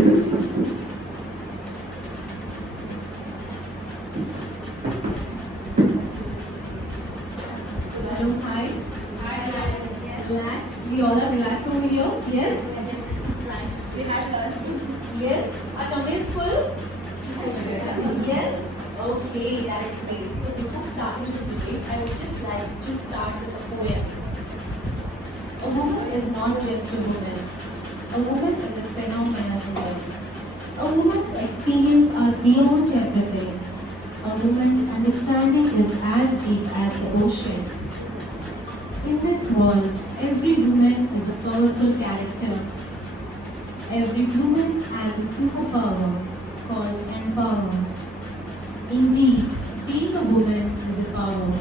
Hello, hi. Relax. We all are relaxed over here. Yes. We had lunch. Yes. Our tummy is full. Yes. Okay, that is great. So before starting this debate, I would just like to start with a poem. A woman is not just a woman. A woman is a phenomenal woman. A woman's experience are beyond everything. A woman's understanding is as deep as the ocean. In this world, every woman is a powerful character. Every woman has a superpower called empowerment. Indeed, being a woman is a power.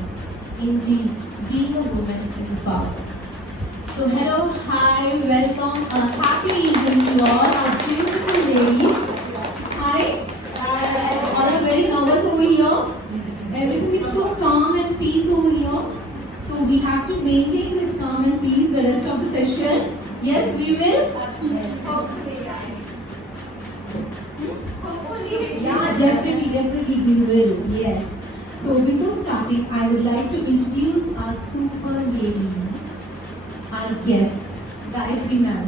Indeed, being a woman is a power. So hello, hi, welcome, happy evening to all our beautiful ladies. Hi. All are very nervous over here. Everything is so calm and peace over here. So we have to maintain this calm and peace the rest of the session. Yes, we will. Yeah, definitely we will. Yes. So before starting, I would like to introduce our super lady, our guest, Gayatri ma'am.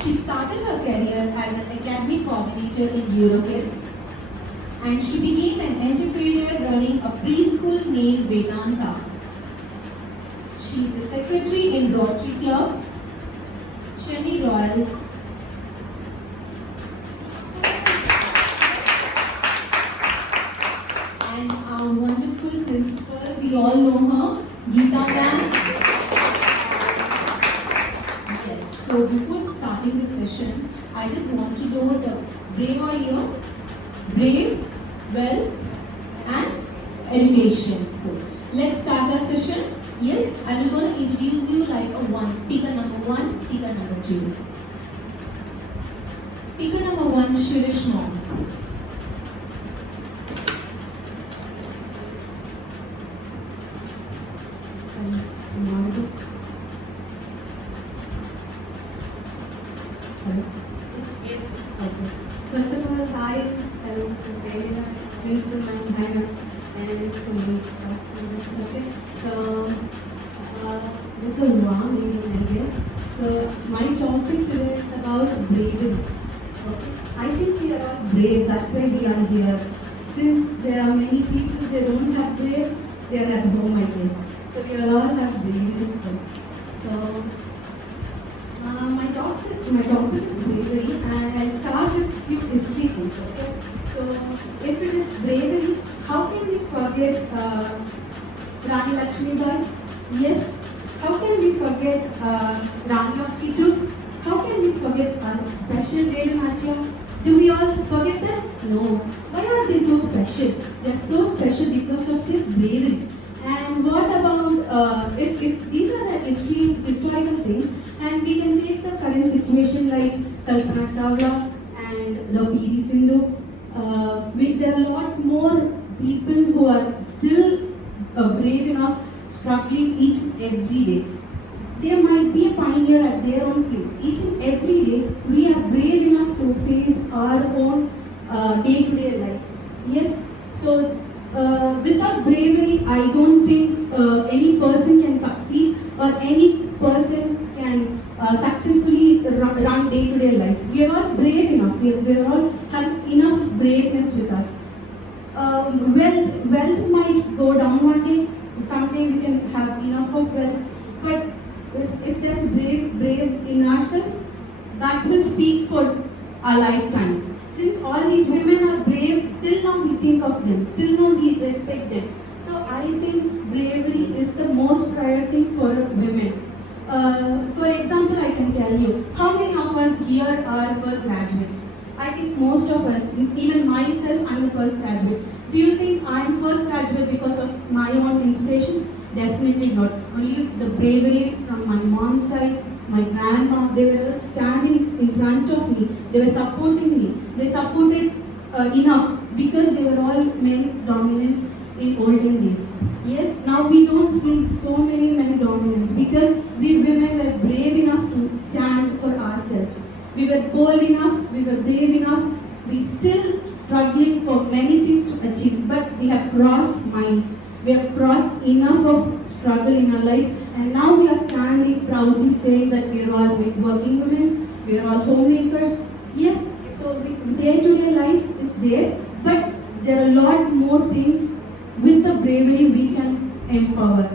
She started her career as an academic coordinator in Eurokids, and she became an entrepreneur running a preschool named Vedanta. She is a secretary in Rotary Club, Chennai Royals, and our wonderful principal, we all know her, Geeta ma'am. Yes, so before starting the session, I just want to know the brave are here, brave, wealth, and education. So let's start our session. Yes, I will going to introduce you like a one. Speaker number one, speaker number two. Speaker number one, Shirish ma'am. Yes. Okay. First of all, hi, hello, very nice. Please to my hi, and colleagues. Okay. So, this is a warm evening, I guess. So, my topic today is about bravery. Okay. I think we are all brave. That's why we are here. Since there are many people they don't have brave, they are at home, I guess. So, we all have bravery first. So. My topic is bravery, and I start with few history things. Okay, so if it is bravery, how can we forget Rani Lakshmibai? Yes. How can we forget Rani of Kittu? How can we forget our special Velu Nachiyam? Do we all forget them? No. Why are they so special? They are so special because of their bravery. And what about if these are the historical things, and we can take the current situation like Kalpana Chawla and the PV Sindhu. There are a lot more people who are still brave enough, struggling each and every day. They might be a pioneer at their own field. Each and every day, we are brave enough to face our own day-to-day life. Yes. So. Without bravery, I don't think any person can succeed or any person can successfully run day-to-day life. We are all brave enough. We all have enough braveness with us. Wealth might go down one day. Someday we can have enough of wealth. But if there's brave in ourselves, that will speak for our lifetime. Since all these women are brave, till now we think of them, till now we respect them. So I think bravery is the most prior thing for women. For example, I can tell you, how many of us here are first graduates? I think most of us, even myself, I'm a first graduate. Do you think I'm first graduate because of my own inspiration? Definitely not. Only the bravery from my mom's side, my grandma, they were all standing in front of me. They were supporting me. They supported enough because they were all male dominants in olden days. Yes, now we don't feel so many male dominants because we women were brave enough to We were bold enough, we were brave enough, we still struggling for many things to achieve, but we have crossed minds. We have crossed enough of struggle in our life, and now we are standing proudly saying that we are all working women, we are all homemakers. Yes, so day-to-day life is there, but there are a lot more things with the bravery we can empower.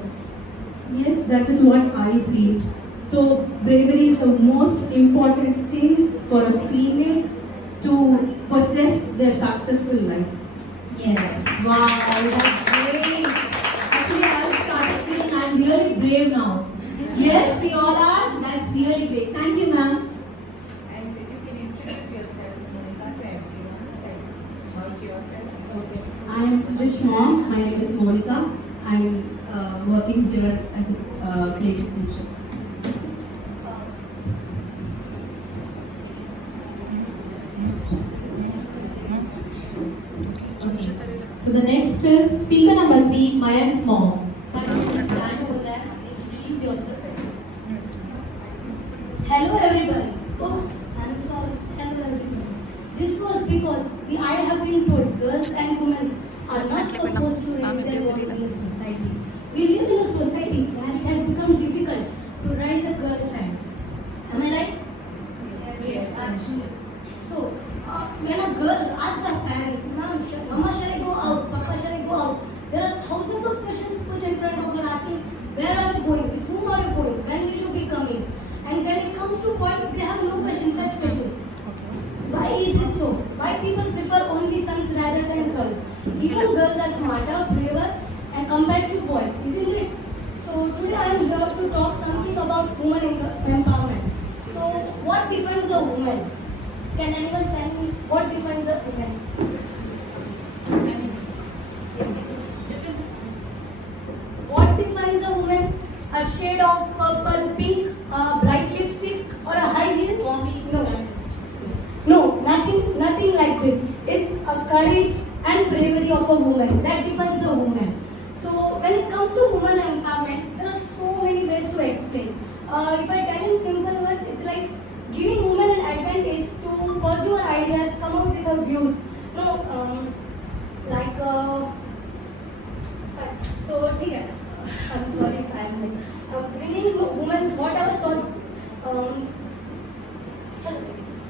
Yes, that is what I feel. So bravery is the most important thing for a female to possess their successful life. Yes. Wow, that's great. Actually, I started feeling I'm really brave now. Yes, we all are. That's really great. Thank you, ma'am. And you can introduce yourself, Monica, to everyone. About yourself. Okay. I am Srish mom. My name is Monica. I'm working here as a creative teacher. Okay. So the next is speaker number 3, Mayank's mom. Mayank, stand over there and introduce yourself. Hello everybody. Oops, I'm sorry. Hello everybody. This was because I have been told girls and women are not supposed to raise their voice in the society. We live in a society where it has become difficult to raise a girl child. Am I right? Yes. So, when a girl asks the parents, Mama, shall I go out? Papa, shall I go out? There are thousands of questions put in front of her asking, where are you going? With whom are you going? When will you be coming? And when it comes to point, they have no questions, such questions. Why is it so? Why people prefer only sons rather than girls? Even girls are smarter, braver, and compared to boys, isn't it? So today I am here to talk something about women empowerment. So what defines a woman? Can anyone tell me what defines a woman? What defines a woman? A shade of purple, pink, a bright lipstick, or a high heel? No, nothing like this. It's a courage and bravery of a woman that defines a woman. So when it comes to woman empowerment, there are so many ways to explain. If I tell in simple words, it's like giving women an advantage to pursue her ideas, come out with her views. So here, I'm sorry if I'm like bringing women whatever thoughts.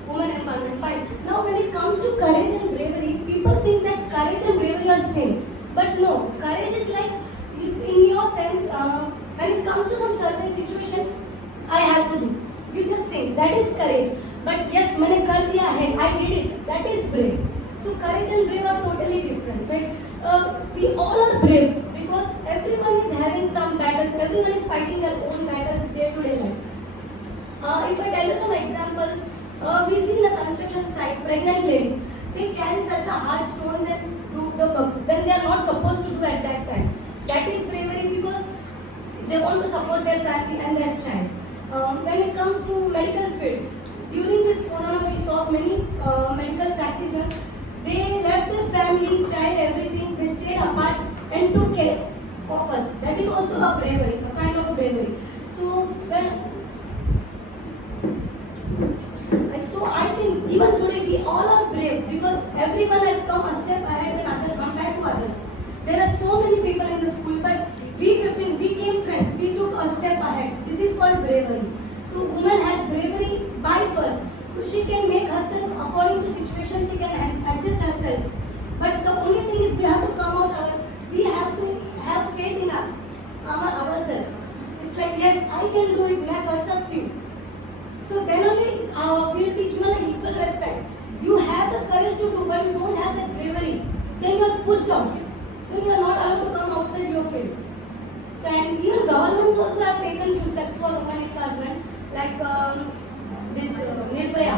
Women empowerment, fine. Now when it comes to courage and bravery, people think that courage and bravery are same. But no, courage is like, it's in your sense, when it comes to some certain situation, I have to do. You just think, that is courage. But yes, मैंने कर दिया है, I did it, that is brave. So courage and brave are totally different, right? We all are braves because everyone is having some battles, everyone is fighting their own battles day to day life. If I tell you some examples, we see in a construction site, pregnant ladies, they carry such a hard stones and do the work when they are not supposed to do at that time. That is bravery because they want to support their family and their child. When it comes to medical field, during this corona we saw many medical practitioners, they left their family, child, everything, they stayed apart and took care of us. That is also a bravery, a kind of bravery. So I think even today we all are brave because everyone has come a step ahead compared to others. There are so many people in the school, but we came friends, we took a step ahead. This is called bravery. So woman has bravery by birth. She can make herself according to situations, she can adjust herself. But the only thing is we have to come out, we have to have faith in ourselves. It's like, yes, I can do it, मैं कर सकती हूँ. So then only we will be given an equal respect. You have the courage to do, but you don't have the bravery. Then you are pushed out. Then you are not allowed to come outside your field. So, and even governments also have taken few steps for women empowerment, like this Nirbhaya,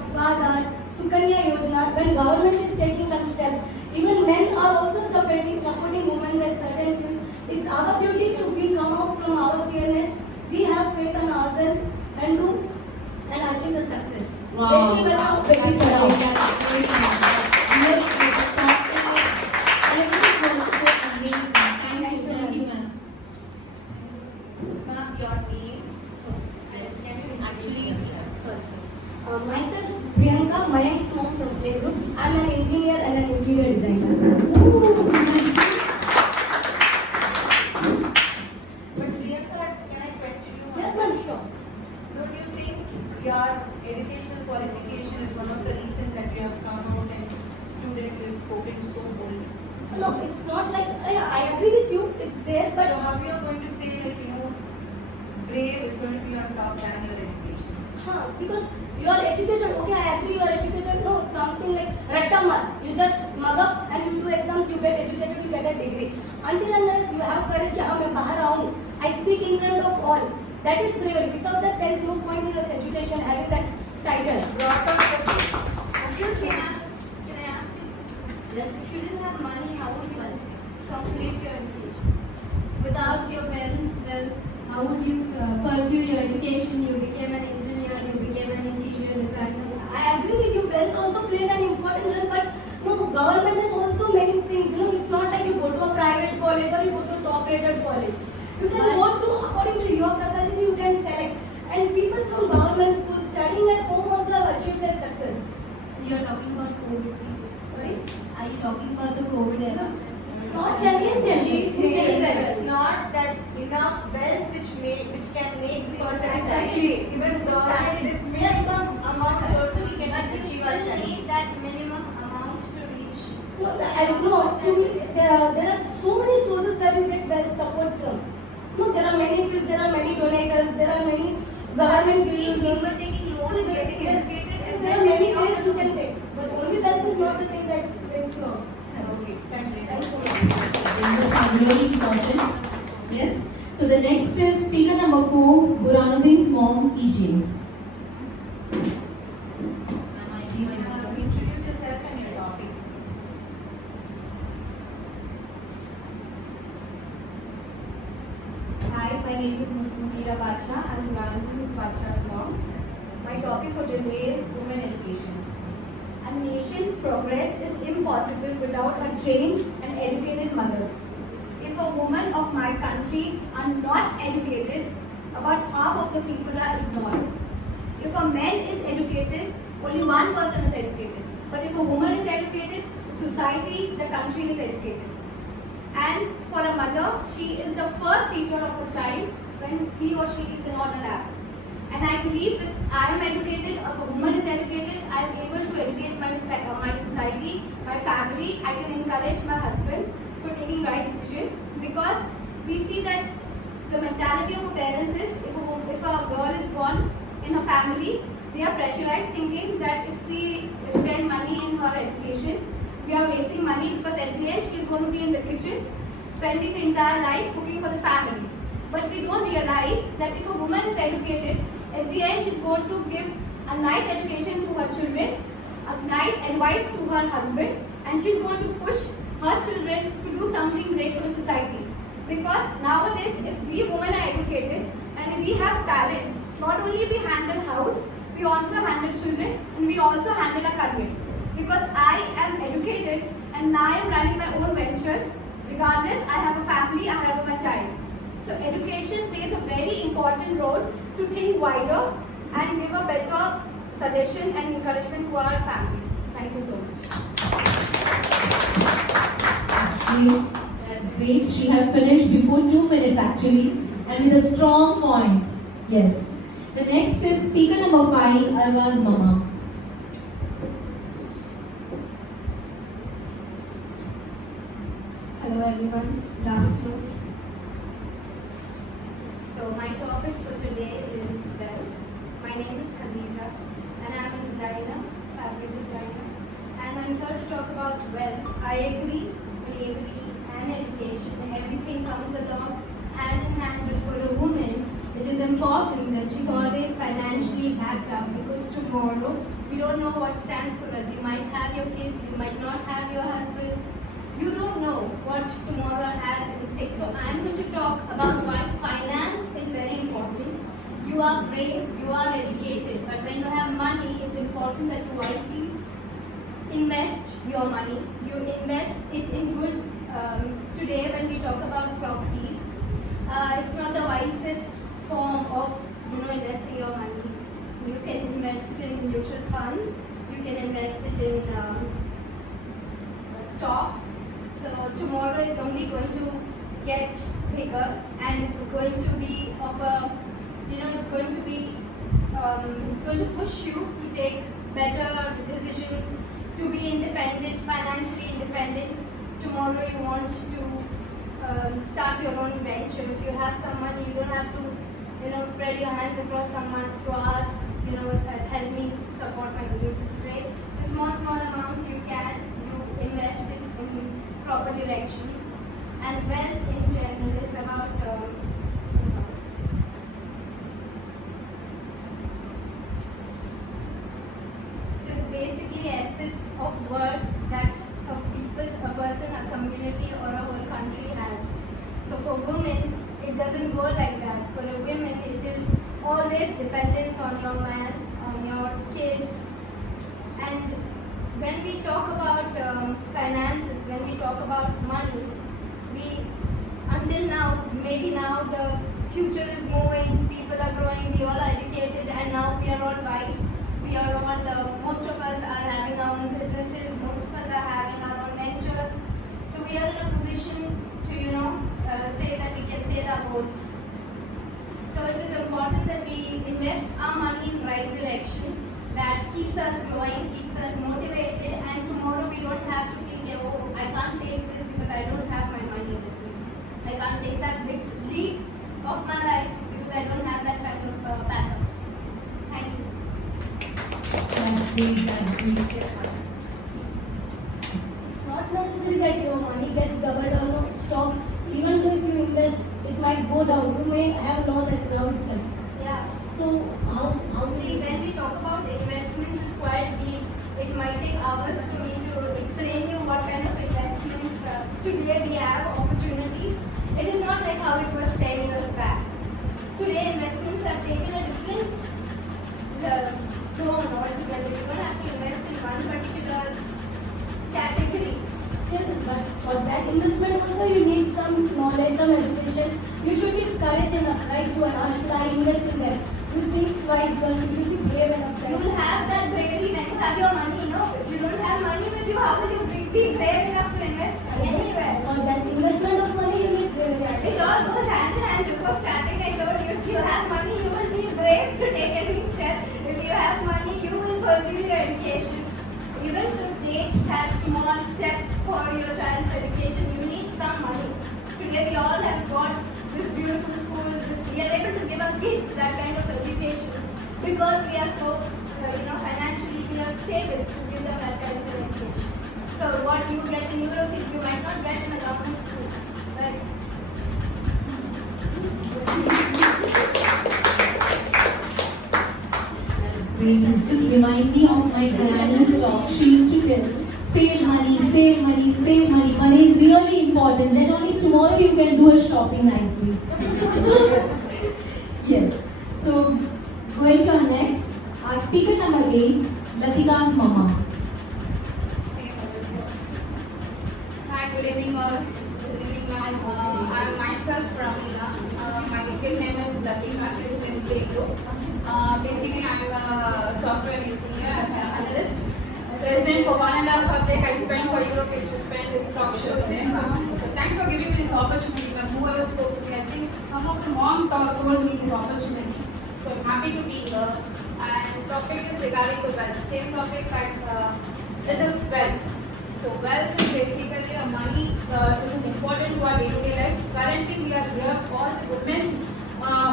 Swadhar, Sukanya Yojana. When government is taking some steps, even men are also supporting women at certain fields. It's our duty to come out from our fearness. We have faith in ourselves and do and achieve the success. Wow. Beti bachao, beti padhao. Everything was so amazing. Thank you, ma'am. Ma'am, your name. So, Yes, actually, Sorry. Myself, Priyanka Mayank Snow from Playgroup. I'm an engineer and an interior designer. But Priyanka, can I question you? Yes, ma'am, sure. Don't you think your educational qualification is one of the reasons that you have come out and student is spoken so boldly? No, it's not like, I agree with you, it's there, So but how you are going to say like, brave is going to be on top than your education? because you are educated, okay, I agree you are educated, no, something like Rattamar, you just mug up and you do exams, you get educated, you get a degree. Until unless you have courage, कि हाँ मैं बाहर आऊँ, I speak in front of all. That is bravery. Without that, there is no point in your education having that title. Excuse me, ma'am. Can I ask you? Yes. If you didn't have money, how would you complete your education? Without your parents' wealth, how would you pursue your education? You became an engineer, you became an interior designer. I agree with you. Wealth also plays an important role, but no, government has also many things. You know, it's not like you go to a private college or you go to a top-rated college. You can go to according to your capacity. You can select. And people from government schools studying at home also have achieved their success. You're talking about COVID. Sorry, Are you talking about the COVID era? not generally. She's saying that it's Generally. not that enough wealth which can make the person Exactly. even the Exactly. minimum amount also we can But you achieve still our studies. need that minimum amount to reach. No, there is no. There are so many sources where you get wealth support from. No, there are many fields, there are many donators, there are many government giving People things. taking So loans, there, getting yes, educated, so and there are then many getting out ways of you the can take. But only wealth is not the thing that brings law. Okay, thank you. Thank you so much. Those are really important. Yes. So the next is speaker number 4, Burhanuddin's mom, EJ. Please, Introduce yourself and your topic. Hi, my name is Meera Bacha. I'm Ranjan Bacha's mom. My topic for today is women education. A nation's progress is impossible without a trained and educated mothers. If a woman of my country are not educated, about half of the people are ignored. If a man is educated, only one person is educated. But if a woman is educated, the society, the country is educated. And for a mother, she is the first teacher of a child when he or she is on a lap. And I believe if I am educated, if a woman is educated, I am able to educate my society, my family. I can encourage my husband for taking right decision, because we see that the mentality of a parents is if a girl is born in a family, they are pressurized thinking that if we spend money in her education, we are wasting money, because at the end she is going to be in the kitchen spending the entire life cooking for the family. But we don't realize that if a woman is educated, at the end she is going to give a nice education to her children, a nice advice to her husband, and she is going to push her children to do something great for the society. Because nowadays, if we women are educated and we have talent, not only we handle house, we also handle children and we also handle a career. Because I am educated and now I am running my own venture. Regardless, I have a family, I have a child. So education plays a very important role to think wider and give a better suggestion and encouragement to our family. Thank you so much. That's great. She have finished before 2 minutes actually, and with a strong points. Yes. The next is speaker number 5, Alwa's mama. Hello everyone, good afternoon. So my topic for today is wealth. My name is Khadija and I'm a designer, fabric designer. And I'm here to talk about wealth. I agree, bravery and education, everything comes along hand in hand. But for a woman, it is important that she's always financially backed up, because tomorrow we don't know what stands for us. You might have your kids, you might not have your husband. You don't know what tomorrow has at stake. So I'm going to talk about why finance is very important. You are brave, you are educated, but when you have money, it's important that you wisely invest your money. You invest it in good. Today, when we talk about properties, it's not the wisest form of investing your money. You can invest it in mutual funds. You can invest it in stocks. So tomorrow it's only going to get bigger, and it's going to be of a, it's going to be, it's going to push you to take better decisions, to be independent, financially independent. Tomorrow you want to start your own venture. If you have some money, you don't have to, spread your hands across someone to ask, help me support my business. Today, the small amount you invest it in proper directions. And wealth in general is about, So it's basically assets of worth that a person, a community, or a whole country has. So for women, it doesn't go like that. For a woman, it is always dependence on your man, on your kids. And when we talk about finances, when we talk about money, until now, maybe now the future is moving, people are growing, we all are educated, and now we are all wise. We are all, most of us are having our own businesses, most of us are having our own ventures. So we are in a position to, say that we can save our votes. So it is important that we invest our money in right directions that keeps us growing, keeps us motivated, and tomorrow we don't have to think, oh, I can't take this because I don't have my money with me. I can't take that big leap of my life because I don't have that kind of backup. Thank you. That's great, that's great. It's not necessary that your money gets doubled or no stock. Even though if you invest, it might go down. You may have a loss at now itself. Yeah. So how See, when we talk about investments, it's quite deep. It might take hours for me to explain you what kind of investments today we have opportunities. It is not like how it was 10 years back. Today, investments have taken a different zone altogether. You don't have to invest in one particular category. still, but for that investment also you need some knowledge, some education. You should be courage enough, right, to should I invest in that? You think twice, you should be brave enough. You will have that bravery when you have your money, If you don't have money with you, how will you be brave enough to invest anywhere? For that investment of money, you need bravery. It all goes hand in hand. Before starting, I told you, if you have money, you will be brave to take any step. If you have money, you will pursue your education. Even to take that small step for your child's education, you need some money. Today, we all have got this beautiful school. We are able to give our kids that kind of education because we are so, financially we are stable to give them that kind of education. So what you get in Europe is you might not get in a government school, right? That's great. It's just remind me of my granny's talk. She used to tell, save money, save money, save money. Money is really important. Then only tomorrow you can do a shopping nicely. Yes. So, going to our next, our speaker number 8, Latika's mama. Hi, good evening all. Good evening ma'am. I am myself Pramila. My cricket name is Latika. She is in play group. Basically, I am a software engineer as an analyst. President for 1.5 years, I spent for Europe to spend this talk show there. So thanks for giving me this opportunity. But whoever spoke to me, I think some of the mom told me this opportunity. So I'm happy to be here. And the topic is regarding the wealth. Same topic like little wealth. So wealth is basically a money which is important to our day-to-day life. Currently, we are here all the women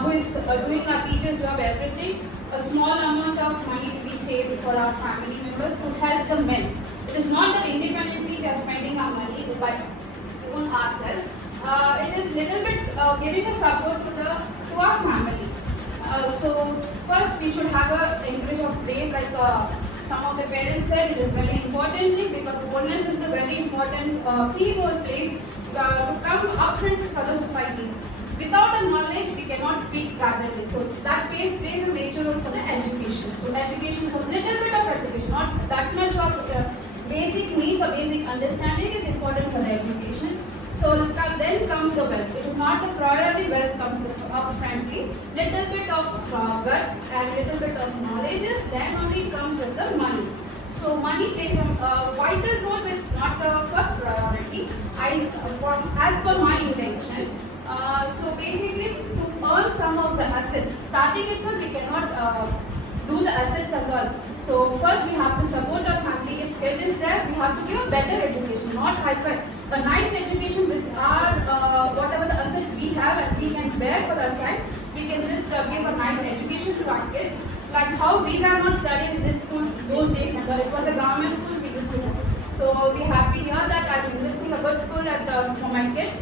who is doing our teachers job, everything. A small amount of money to be saved for our family members to help the men. It is not that independently we are spending our money by own ourselves. It is little bit giving a support to our family. So first we should have a encourage of brave, like some of the parents said. It is very important thing because boldness is a very important key role plays to come up front for the society. Without a knowledge, we cannot speak clearly. So that plays a major role for the education. So education, for little bit of education, not that much of basic needs or basic understanding is important for the education. So then comes the wealth. It is not the priority wealth comes up friendly. Little bit of guts and little bit of knowledge, then only comes with the money. So money plays a vital role, but not the first priority. As per my intention. So basically, to earn some of the assets, starting itself we cannot do the assets at all. So first we have to support our family. If it is there, we have to give a better education, not hi-fi. A nice education with our whatever the assets we have and we can bear for our child. We can just give a nice education to our kids. Like how we were not studying in this school those days, and it was a government school we used to go. So we happy here that I'm investing a good school for my kids.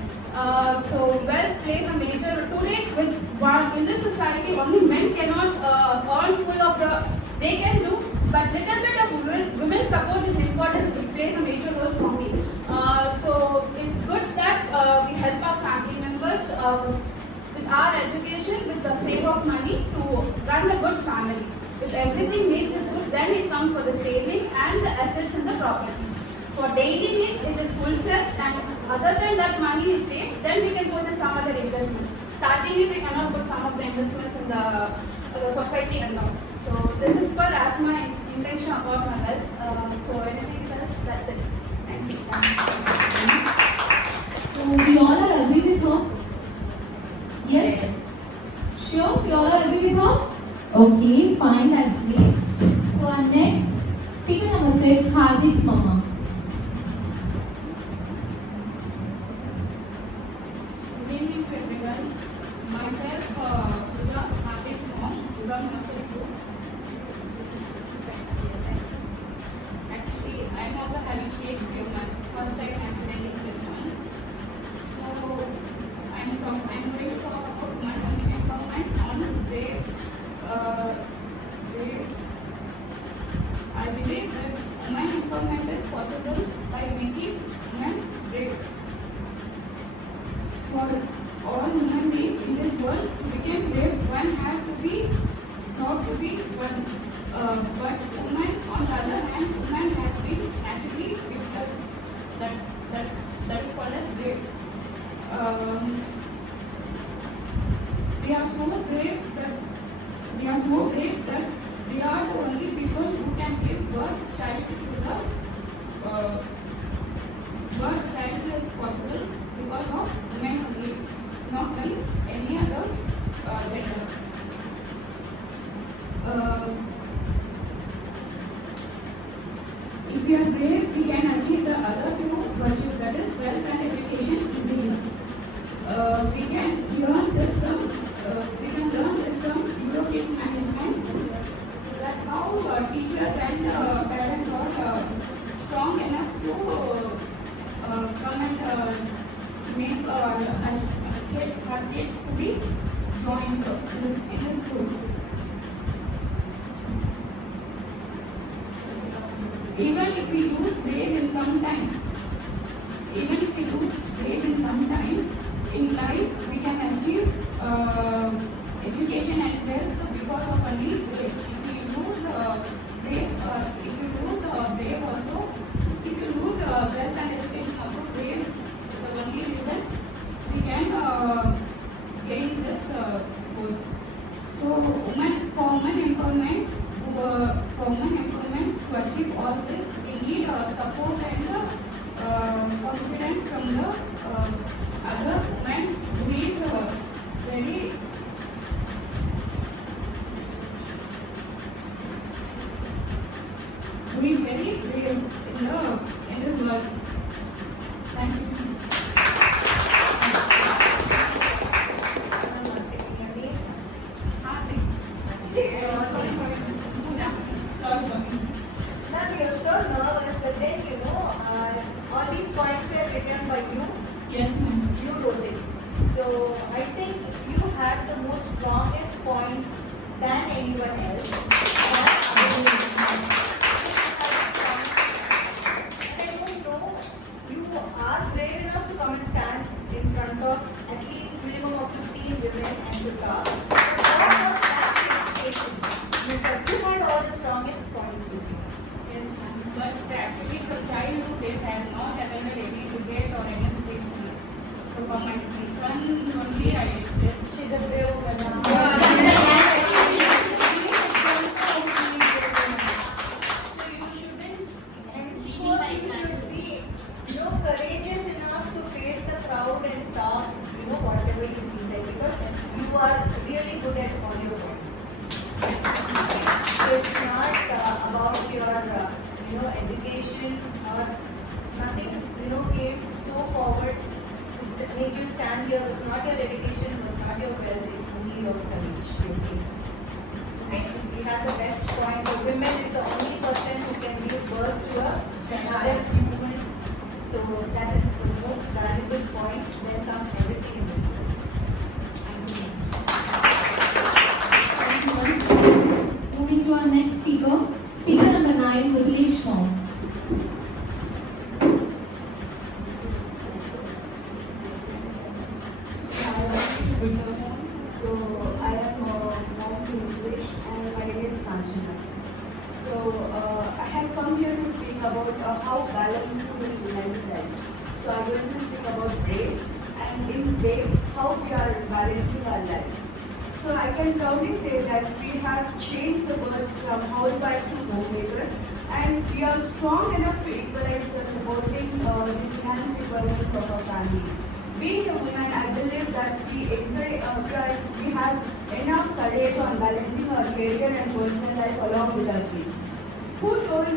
So wealth plays a major role. Today, in this society, only men cannot earn full of the. They can do, but little bit of women support is important. It plays a major role for me. So it's good that we help our family members with our education, with the save of money to run a good family. If everything needs is good, then it comes for the saving and the assets and the property. For daily needs, it is full-fledged, and other than that money is saved, then we can put in some other investments. Startingly, we cannot put some of the investments in the society and all. So this is for as my intention about my wealth. So anything else, that's it. Thank you. So we all are agree with her? Yes? Sure? We all are agree with her? Okay, fine, that's great. So our next speaker number 6, Hardik's mama. Good evening to everyone. Myself, Pooja, Hardik's mom, Pooja Nursery Group. Actually, I am also having stage human. First time I am attending this one. So, I'm going to talk about women empowerment on today. I believe that women empowerment is possible by making women brave. For all human beings in this world to become brave, one has to be thought to be one. But woman, on the other hand, woman has been naturally gifted. That is called as brave. They are so brave that they are the only people who can give birth child to the birth child is possible because of women only, not by any other gender. If we are brave, we can achieve the other two virtues, that is wealth and education easily. We can learn this from European management, that how teachers and parents are strong enough to come and make our kids to be joined in the school. Even if we lose brave in some time, in life, we can achieve education and wealth because of only brave. If you lose brave also, if you lose wealth and education also, brave is the only reason we can gain this goal. So, for women empowerment, to achieve all this, we need support and confidence from the other women who is very brave in this world. Thank you. Ma'am, you're so nervous, but then all these points were written by you. Yes, ma'am. You wrote it. So I think you had the most strongest points than anyone else. And I don't know, you are brave enough to come and stand in front of at least minimum of 15 women and to talk. What was that education? You had all the strongest points with you. Yes, ma'am. But actually, from childhood, they have not attended any debate or any education. So, for my son only I did. She's a brave woman. So you shouldn't, henceforth you should be, courageous enough to face the crowd and talk, whatever you feel like, because you are really good at all your works. So it's not about your, education or nothing, came so forward to make you stand here. It's not your education, it's not your wealth, it's only your courage, your things. Okay, so you have the best point. The women is the only person who can give birth to a child human. So that is the most valuable point. Then comes everything in this world. Thank you. Thank you, ma'am. Moving to our next speaker. Speaker number 9, Mudlesh Mom. So I am mom to English and my name is Kanchana. So I have come here to speak about how balancing in women's life. So I'm going to speak about brave, and in brave how we are balancing our life. So I can proudly say that we have changed the words from housewife to homemaker, and we are strong enough to equalize the supporting the finance requirements of our family. Being a woman, I believe that we have enough courage on balancing our career and personal life along with our kids. Who told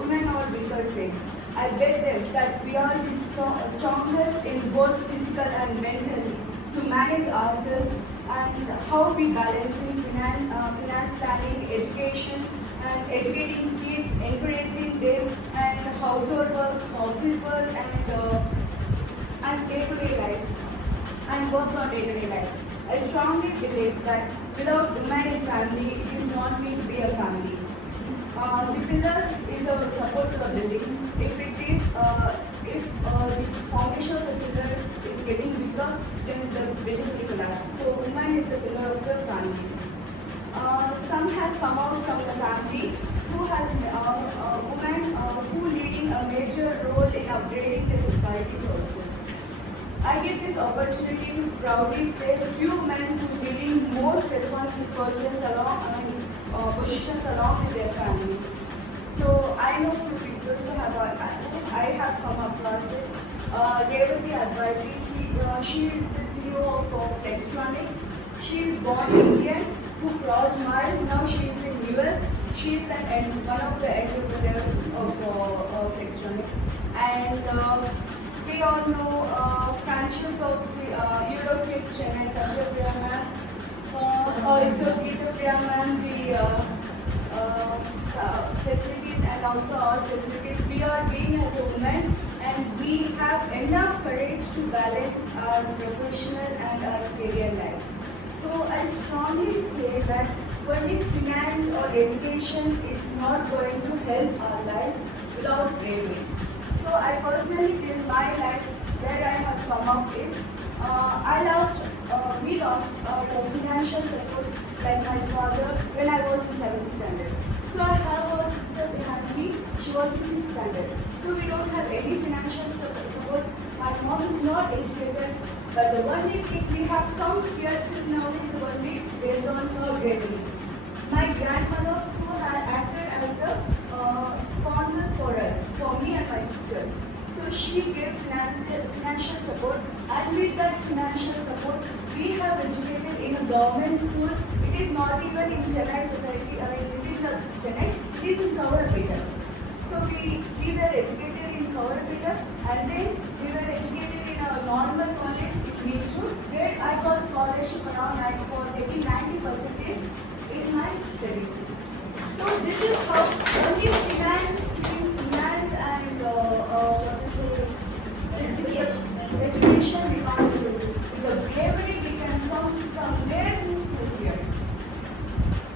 women are weaker sex? I bet them that we are the strongest in both physical and mentally to manage ourselves and how we balancing finance planning, education, and educating kids, encouraging them, and household works, office work, and day-to-day life, and works on day-to-day life. I strongly believe that without women in family, it is not meant to be a family. The pillar is a support to the building. If the foundation of the pillar is getting weaker, then the building will collapse. So woman is the pillar of the family. Some has come out from the family who has women who leading a major role in upgrading the societies also. I get this opportunity to proudly say few women who leading most responsible persons positions along with their families. So I know few people who I have come across this. Revati Advati, she is the CEO of Flextronics. She is born Indian who crossed miles. Now she is in US. She is one of the entrepreneurs of Flextronics. And we all know franchise of Eurokids, Chennai, Satyapriya ma'am, also Geetapriya ma'am, the facilities and also our facilities. We are being as a woman and we have enough courage to balance our professional and our career life. So I strongly say that only finance or education is not going to help our life without bravery. So I personally feel my life where I have come up is we lost the financial support like my father when I was in 7th standard. So I have a sister behind me, she was in 6th standard. So we don't have any financial support. My mom is not educated, but the only thing we have come here till now is only based on her bravery. My grandmother who had acted as a sponsors for us, for me and my sister. So she gave financial support, and with that financial support, we have educated in a government school. It is not even in Chennai society, it is not Chennai, it is in Kavarapeta. So we were educated in Kavarapeta, and then we were educated in a normal college in Minchur, where I got scholarship around for taking 90% in my studies. So this is how only finance and education we can't do. The bravery we can come from there to here.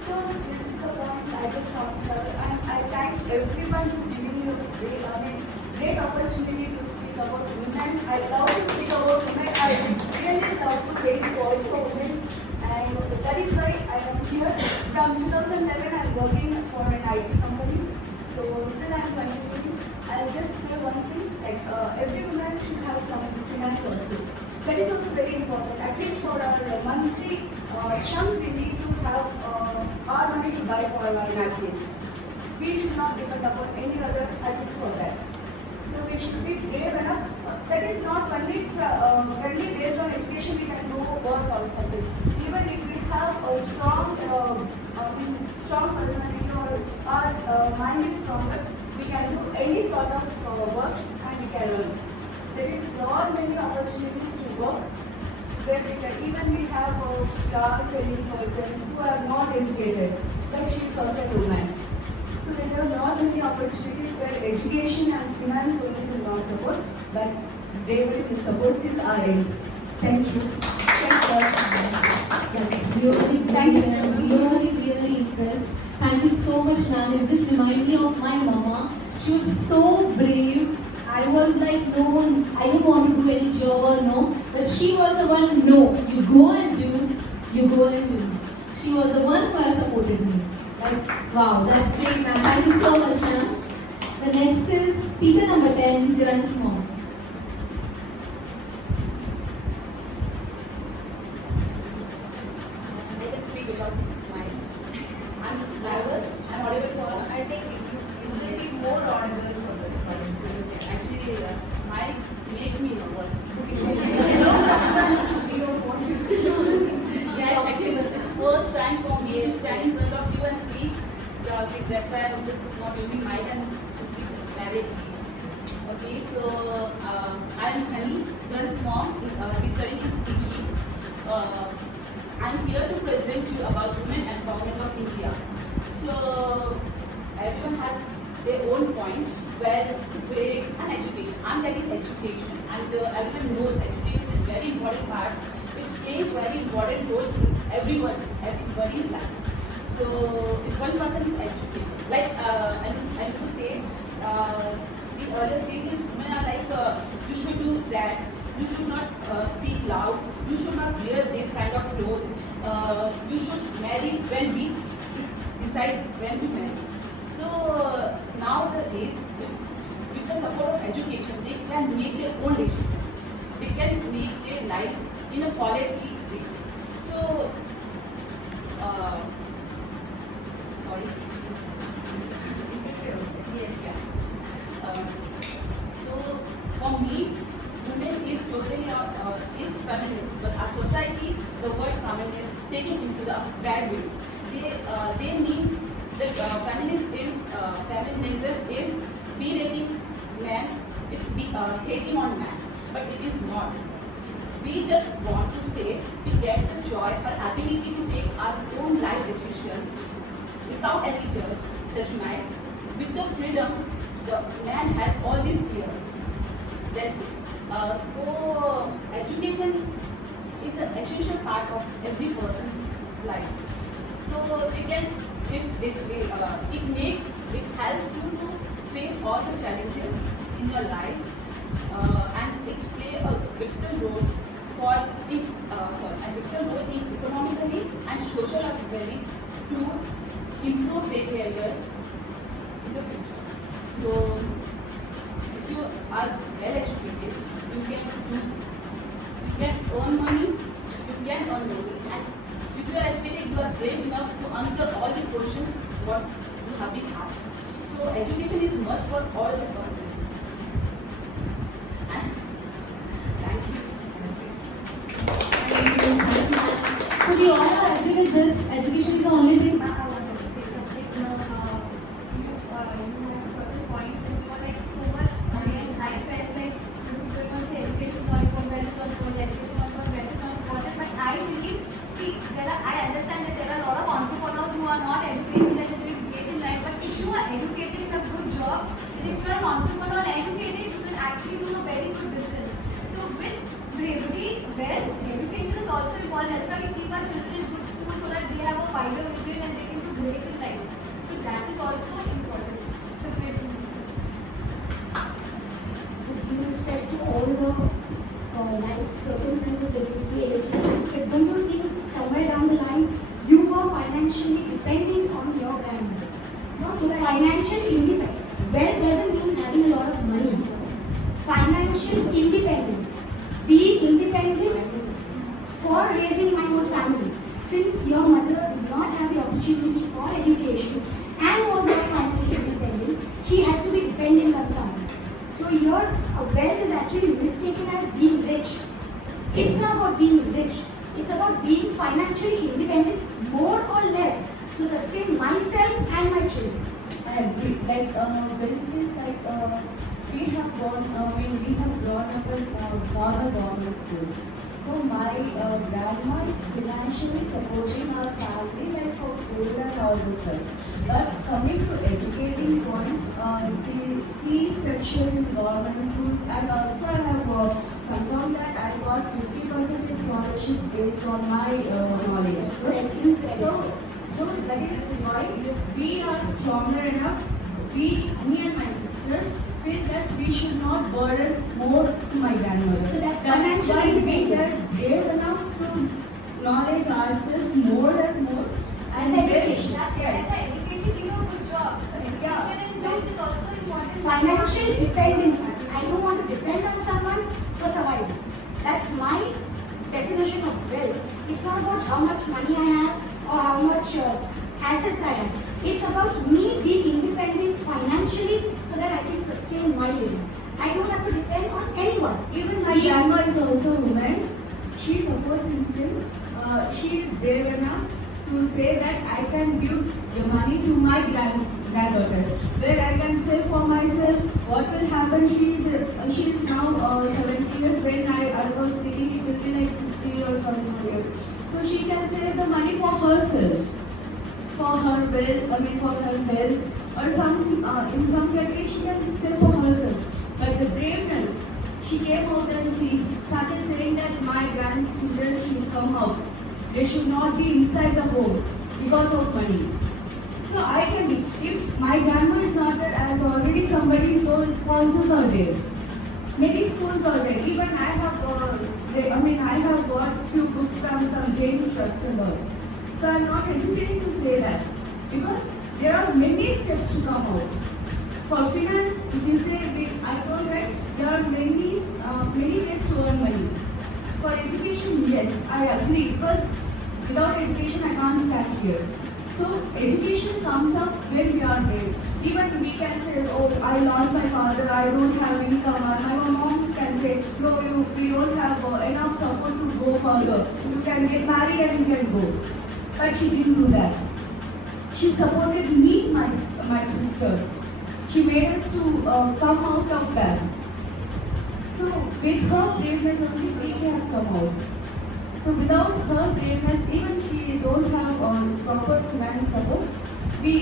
So this is the point I just talked about, and I thank everyone for giving me a great opportunity to speak about women. I love to speak about women. I really love to raise voice for women. And that is why I am here. From 2011, I am working for an IT company. So still I am continuing. I'll just say one thing, like every woman should have some finance also. That is also very important. At least for our monthly chunks, we need to have our money to buy for our napkins. We should not depend upon any other artist for that. So we should be brave enough. That is not only based on education we can do work or something. Even if we have a strong personality or our mind is stronger, we can do any sort of work and we can learn. There is not many opportunities to work where we have flower selling persons who are not educated, but she is also a woman. So there are not many opportunities where education and finance only will not support, but bravery will support till our end. Thank you. That's really great and I'm really impressed. Thank you so much, ma'am. It just reminded me of my mama. She was so brave. I was like, no, I don't want to do any job or no. But she was the one, no, you go and do, you go and do. She was the one who has supported me. Like, wow, that's great, ma'am. Thank you so much, ma'am. The next is speaker number 10, Kiran Small. I can speak without mic. I'm nervous. I'm audible for all. I think you will be more audible for the recording. So actually, mic makes me nervous. We don't want you to know. Yeah, actually, the first time for me to stand in front of you and speak. That's why I'm just not using mic and speak directly. Okay, so I'm Hani, Kiran's mom. He's studying in PG. I'm here to present you about women empowerment of India. So everyone has their own points where and education. I'm getting education, and everyone knows education is a very important part. It plays very important role in everybody's life. So if one person is educated, like I would say, the earlier stages, women are like, you should do that. You should not speak loud. You should not wear this kind of clothes. You should marry when we decide when to marry. So nowadays, with the support of education, they can make their own decision. They can make their life in a quality way. So, sorry. Yes. So for me, women is totally is feminist, but our society, the word feminist taken into the bad way. They mean that feminism is berating men, it's hating on men, but it is not. We just want to say we get the joy or ability to take our own life decision without any judgment, with the freedom the man has all these years. That's it. So education is an essential part of every person's life. So they can, it helps you to face all the challenges in your life, and it plays a vital role in economically and social well-being to improve behavior in the future. So if you are well educated, you can earn money, you can earn money, and if you are educated, you are brave enough to answer all the questions what you have been asked. So education is must for all the persons. And thank you. So we all are agree with this. Education is the only thing. You have certain points and you were like so much. I mean, I felt like you were going to say education is not important, wealth is not important, education is not important, wealth is not important. But I believe, I understand that there are a lot of entrepreneurs who are not educated and they're doing great in life. But if you are educated, you have good jobs, and if you are an entrepreneur educated, you can actually do a very good business. So with bravery, education is also important. That's why we keep our children in good schools so that they have a wider vision and they can do great in life. So that is also important. So great. With due respect to all the life circumstances that you faced, but don't you think somewhere down the line you were financially dependent on your grandmother? So financial independence. Wealth doesn't mean having a lot of money. Financial independence. Being independent for raising my own family. Since your mother did not have the opportunity for education and was not financially independent, she had to be dependent on someone. So your wealth is actually mistaken as being rich. It's not about being rich. It's about being financially independent, more or less, to sustain myself and my children. I agree. Like wealth is like we have grown up in government school. So my grandma is financially supporting our family like for food and all this stuff. But coming to educating point, the fee structure in government schools, and also I have confirmed that I got 50% scholarship based on my knowledge. So that is why we are stronger enough. Me and my sister feel that we should not burden more to my grandmother. So that's that is why we financially are brave enough to knowledge ourselves more and more. And It's education. Yes. Education, you do a good job. Education and wealth is also important. Financial dependency. I don't want to depend on someone for survival. That's my definition of wealth. It's not about how much money I have or how much assets I have. It's about me being independent financially so that I can sustain my living. I don't have to depend on anyone. Even my grandma is also a woman. She supports in sense. She is brave enough to say that I can give the money to my granddaughters, where I can save for myself. What will happen? She is now 70 years. When I was speaking, it will be like 60 or 70 years. So she can save the money for herself, for her for her health, or in some countries she can save for herself. But the braveness, she came out and she started saying that my grandchildren should come out. They should not be inside the home because of money. So I can be, if my grandma is not there, as already somebody told, sponsors are there. Many schools are there. Even I have got few books from some Jain Trust and all. So I'm not hesitating to say that because there are many steps to come out. For finance, if you say, I told right, there are many ways to earn money. For education, yes, I agree because without education I can't stand here. So education comes up when we are brave. Even we can say, oh, I lost my father, I don't have income. And my mom can say, no, we don't have enough support to go further. You can get married and you can go. But she didn't do that. She supported me, my sister. She made us to come out of that. So with her braveness only we have come out. So without her braveness, even she don't have proper finance support. We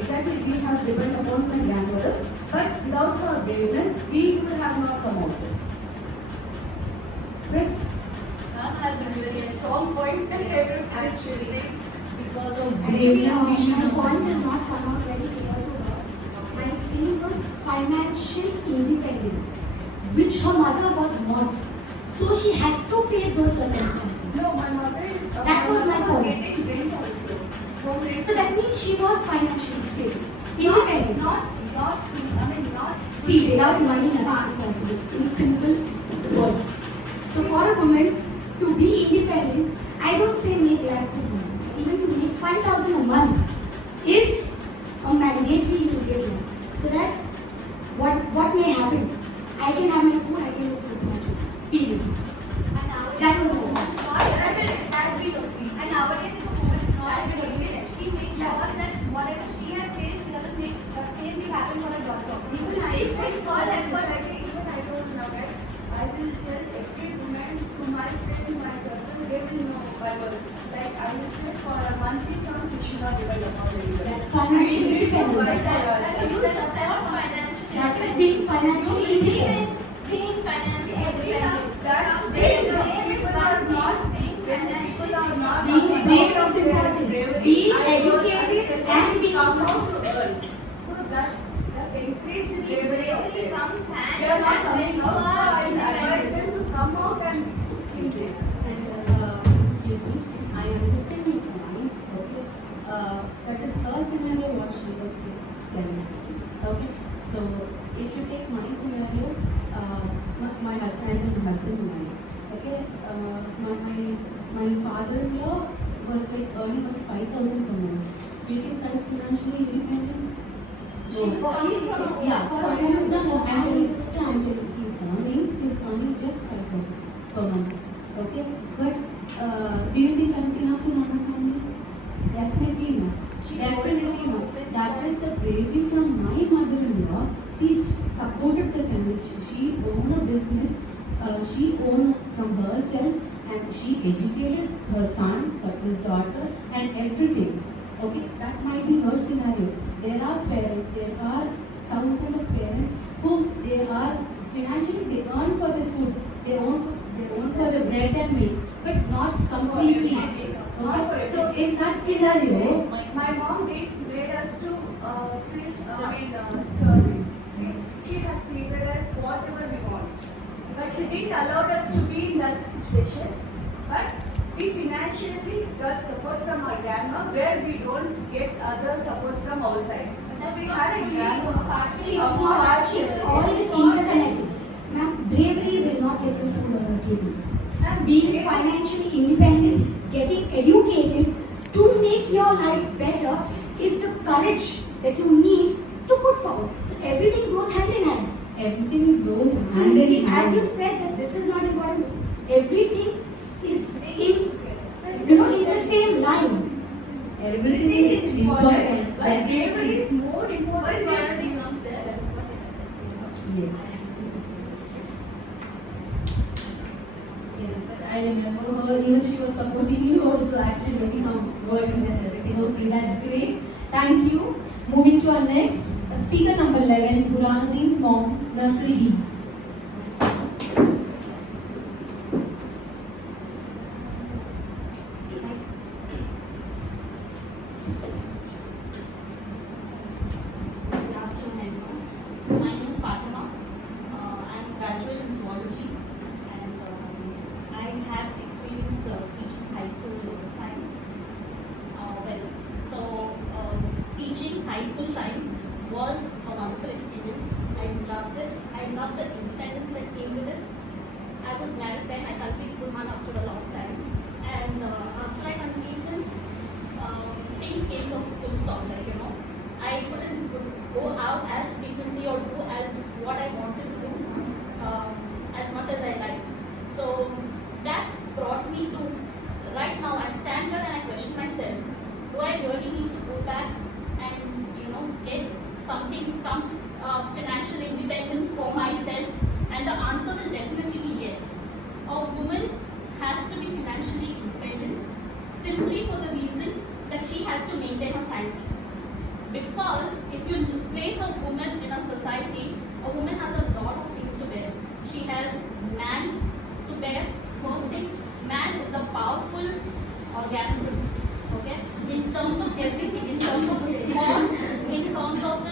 have depended upon my grandmother, but without her braveness, we would have not come out. Right? Ma'am has a very strong point actually. Because of Actually, braveness, we should my not. point has not come out very clear to her. My thing was financial independent, which her mother was not. So she had to face those circumstances. No, my mother is. That was my point. Getting rent also. Home rent. So that means she was financially stable, independent. Not. See, without money, nothing is possible. In simple words. So for a woman to be independent, I don't say make lakhs of money. Even to make 5,000 a month is a mandatory in today's life. So that what may happen? I can have my food, I can have food for my children. Period. That was the point. And nowadays, if a woman is not independent, she makes sure that whatever she has faced, she doesn't make the same thing happen for her daughter. She makes her effort. Even I don't know, right? I will tell every woman to my friends, my circle, they will know by word. Like I will say for a monthly terms, we should not depend upon anybody. That's financial independence. That is being financially independent. Being financially independent. That people are not being people are not Being brave is important. Being educated and being come out to earn. So that increase in bravery of them. Comes hand They are not in hand coming when out. you So are I will advise independent. them to come out and change it. And excuse me, I understand your point. Okay, that is her scenario. What she was telling. Okay, so if you take my scenario, my husband, I think my husband's scenario. Okay, my my father-in-law was like earning about 5,000 per month. Do you think that's financially independent? No. Yeah, for his until he's earning just 5,000 per month. Okay, but do you think I'm enough to run a family? Definitely not. Definitely not. That is the bravery from my mother-in-law. She supported the family. She owned a business. She owned from herself, and she educated her son, his daughter, and everything. Okay, that might be her scenario. There are parents. There are thousands of parents whom they are financially they earn for the food. They earn for the bread and milk, but not completely. Okay, so in that scenario, My mom made us to feel sturdy. She has treated us whatever we want. But she didn't allow us to be in that situation. But we financially got support from our grandma where we don't get other support from outside. So we had a grandma. Actually, it's not. It's all is interconnected. Ma'am, bravery will not get you food on your table. Being financially independent, getting educated to make your life better is the courage that you need to put forward. So everything goes hand in hand. everything goes So hand in hand. as you said that this is not important, everything is in the same line. Everything is important. But bravery is more important. Yes. Yes, but I remember her, even she was supporting you also actually, wordings and everything. Okay, that's great. Thank you. Moving to our next, speaker number 11, Burhanuddin's mom, Nursery B. Good afternoon, everyone. My name is Fatima. I'm a graduate in zoology, and I have experience teaching high school science. Teaching high school science was a wonderful experience. I loved it. I loved the independence that came with it. I was married then. I conceived Burhan after a long time, and after I conceived him, things came to a full stop. I couldn't go out as frequently or do as what I wanted to do as much as I liked. So that brought me to right now. I stand here and I question myself: do I really need to go back and get some financial independence for myself? And the answer will definitely be yes. A woman has to be financially independent simply for the reason that she has to maintain her sanity. Because if you place a woman in a society, a woman has a lot of things to bear. She has man to bear. First thing, man is a powerful organism. Okay, in terms of everything, in terms of his form, in terms of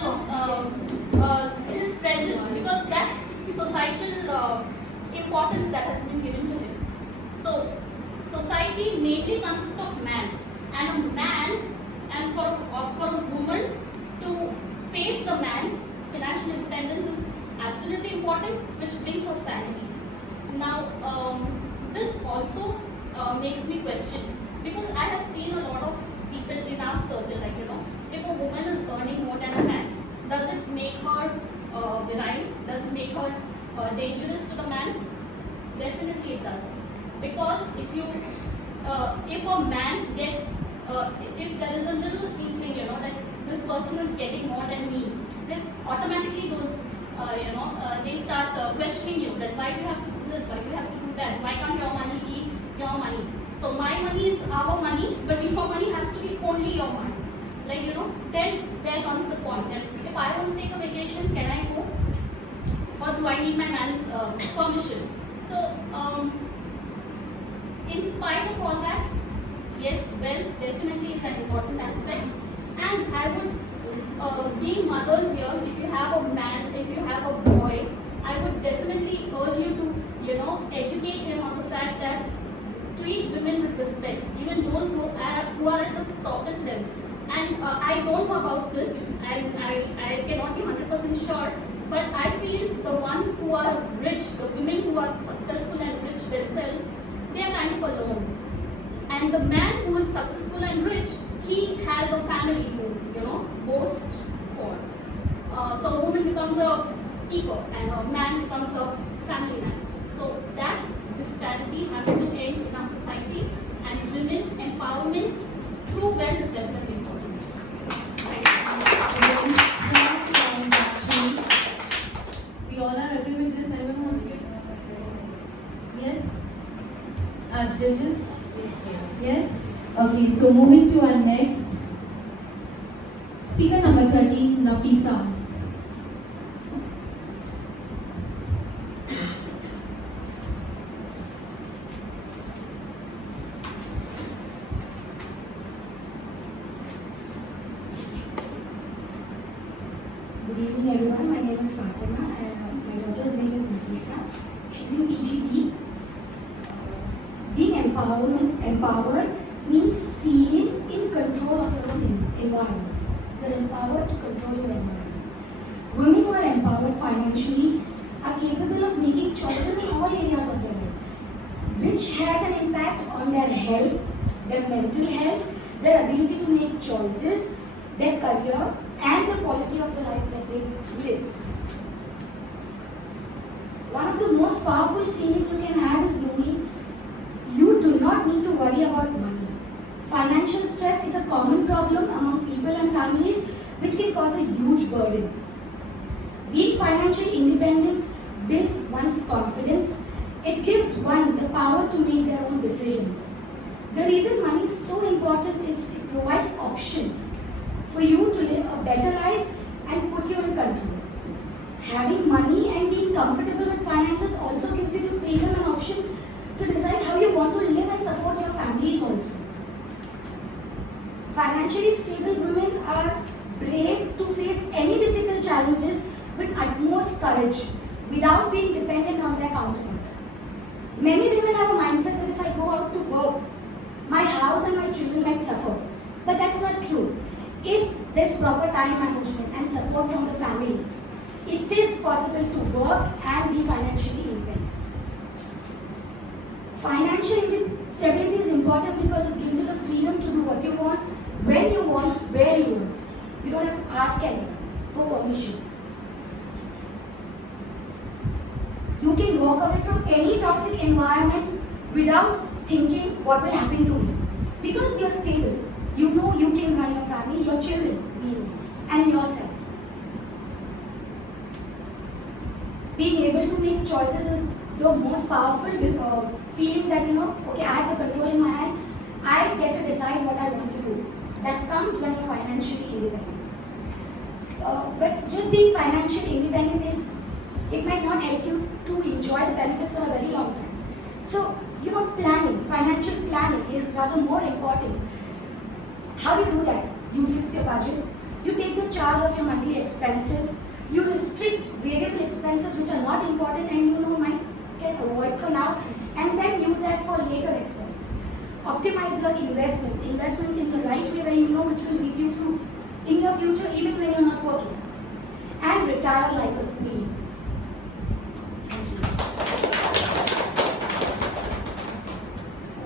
his presence, because that's societal importance that has been given to him. So society mainly consists of man, and a man, and for a woman to face the man, financial independence is absolutely important, which brings her sanity. Now, this also makes me question, because I have seen a lot of people in our circle, if a woman is earning more than a man, does it make her virile? Does it make her dangerous to the man? Definitely it does. Because if a man gets, if there is a little inkling, that this person is getting more than me, then automatically those, they start questioning you that why do you have to do this, why do you have to do that, why can't your money be your money? So my money is our money, but your money has to be only your money. Then there comes the point that if I want to take a vacation, can I go? Or do I need my man's permission? So, in spite of all that, yes, wealth definitely is an important aspect. And I would, being mothers here, if you have a man, if you have a boy, I would definitely urge you to, educate him on the fact that treat women with respect, even those who are at the topest level. And I don't know about this, and I cannot be 100% sure, but I feel the ones who are rich, the women who are successful and rich themselves, they are kind of alone. And the man who is successful and rich, he has a family to, boast for. So a woman becomes a keeper and a man becomes a family man. So that disparity has to end in our society, and women's empowerment through wealth is definitely important. We all are agree with this. Anyone wants to? Yes. Our judges? Yes. Okay, so moving to our next speaker, number 13, Nafisa. Good evening everyone, my name is Fatima and my daughter's name is Nafisa. She's in PGB. Being empowered means feeling in control of your own environment. You're empowered to control your environment. Women who are empowered financially are capable of making choices in all areas of their life, which has an impact on their health, their mental health, their ability to make choices, their career, and the quality of the life that they live. One of the most powerful feelings you can have is knowing you do not need to worry about money. Financial stress is a common problem among people and families, which can cause a huge burden. Being financially independent builds one's confidence. It gives one the power to make their own decisions. The reason money is so important is it provides options for you to live a better life and put you in control. Having money and being comfortable with finances also gives you the freedom and options to decide how you want to live and support your families also. Financially stable women are brave to face any difficult challenges with utmost courage without being dependent on their counterpart. Many women have a mindset that if I go out to work, my house and my children might suffer. But that's not true. If there's proper time management and support from the family, it is possible to work and be financially independent. Financial stability is important because it gives you the freedom to do what you want, when you want, where you want. You don't have to ask anyone for permission. You can walk away from any toxic environment without thinking what will happen to me. Because you're stable. You know you can run your family, your children, mainly, and yourself. Being able to make choices is the most powerful feeling that, okay, I have the control in my hand. I get to decide what I want to do. That comes when you're financially independent. But just being financially independent it might not help you to enjoy the benefits for a very long time. So, planning, financial planning is rather more important. How do you do that? You fix your budget, you take the charge of your monthly expenses, you restrict variable expenses which are not important and might get avoid for now, and then use that for later expense. Optimize your investments in the right way where you know which will reap you fruits in your future even when you're not working. And retire like a queen.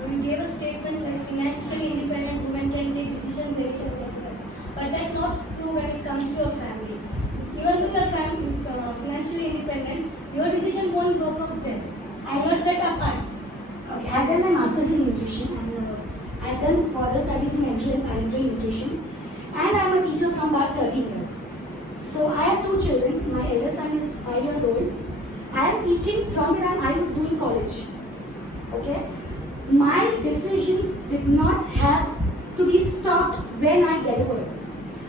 We gave a statement like financially independent women can take decisions anytime, but that's not true when it comes to a family. Even though you're financially independent, your decision won't work out there. I was set apart. Okay, I've done my master's in nutrition and I've done further studies in enteral and parental nutrition, and I'm a teacher from past 13 years. So I have 2 children. My eldest son is 5 years old. I am teaching from the time I was doing college. Okay. My decisions did not have to be stopped when I delivered.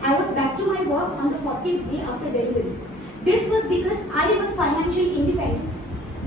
I was back to my work on the 40th day after delivery. This was because I was financially independent.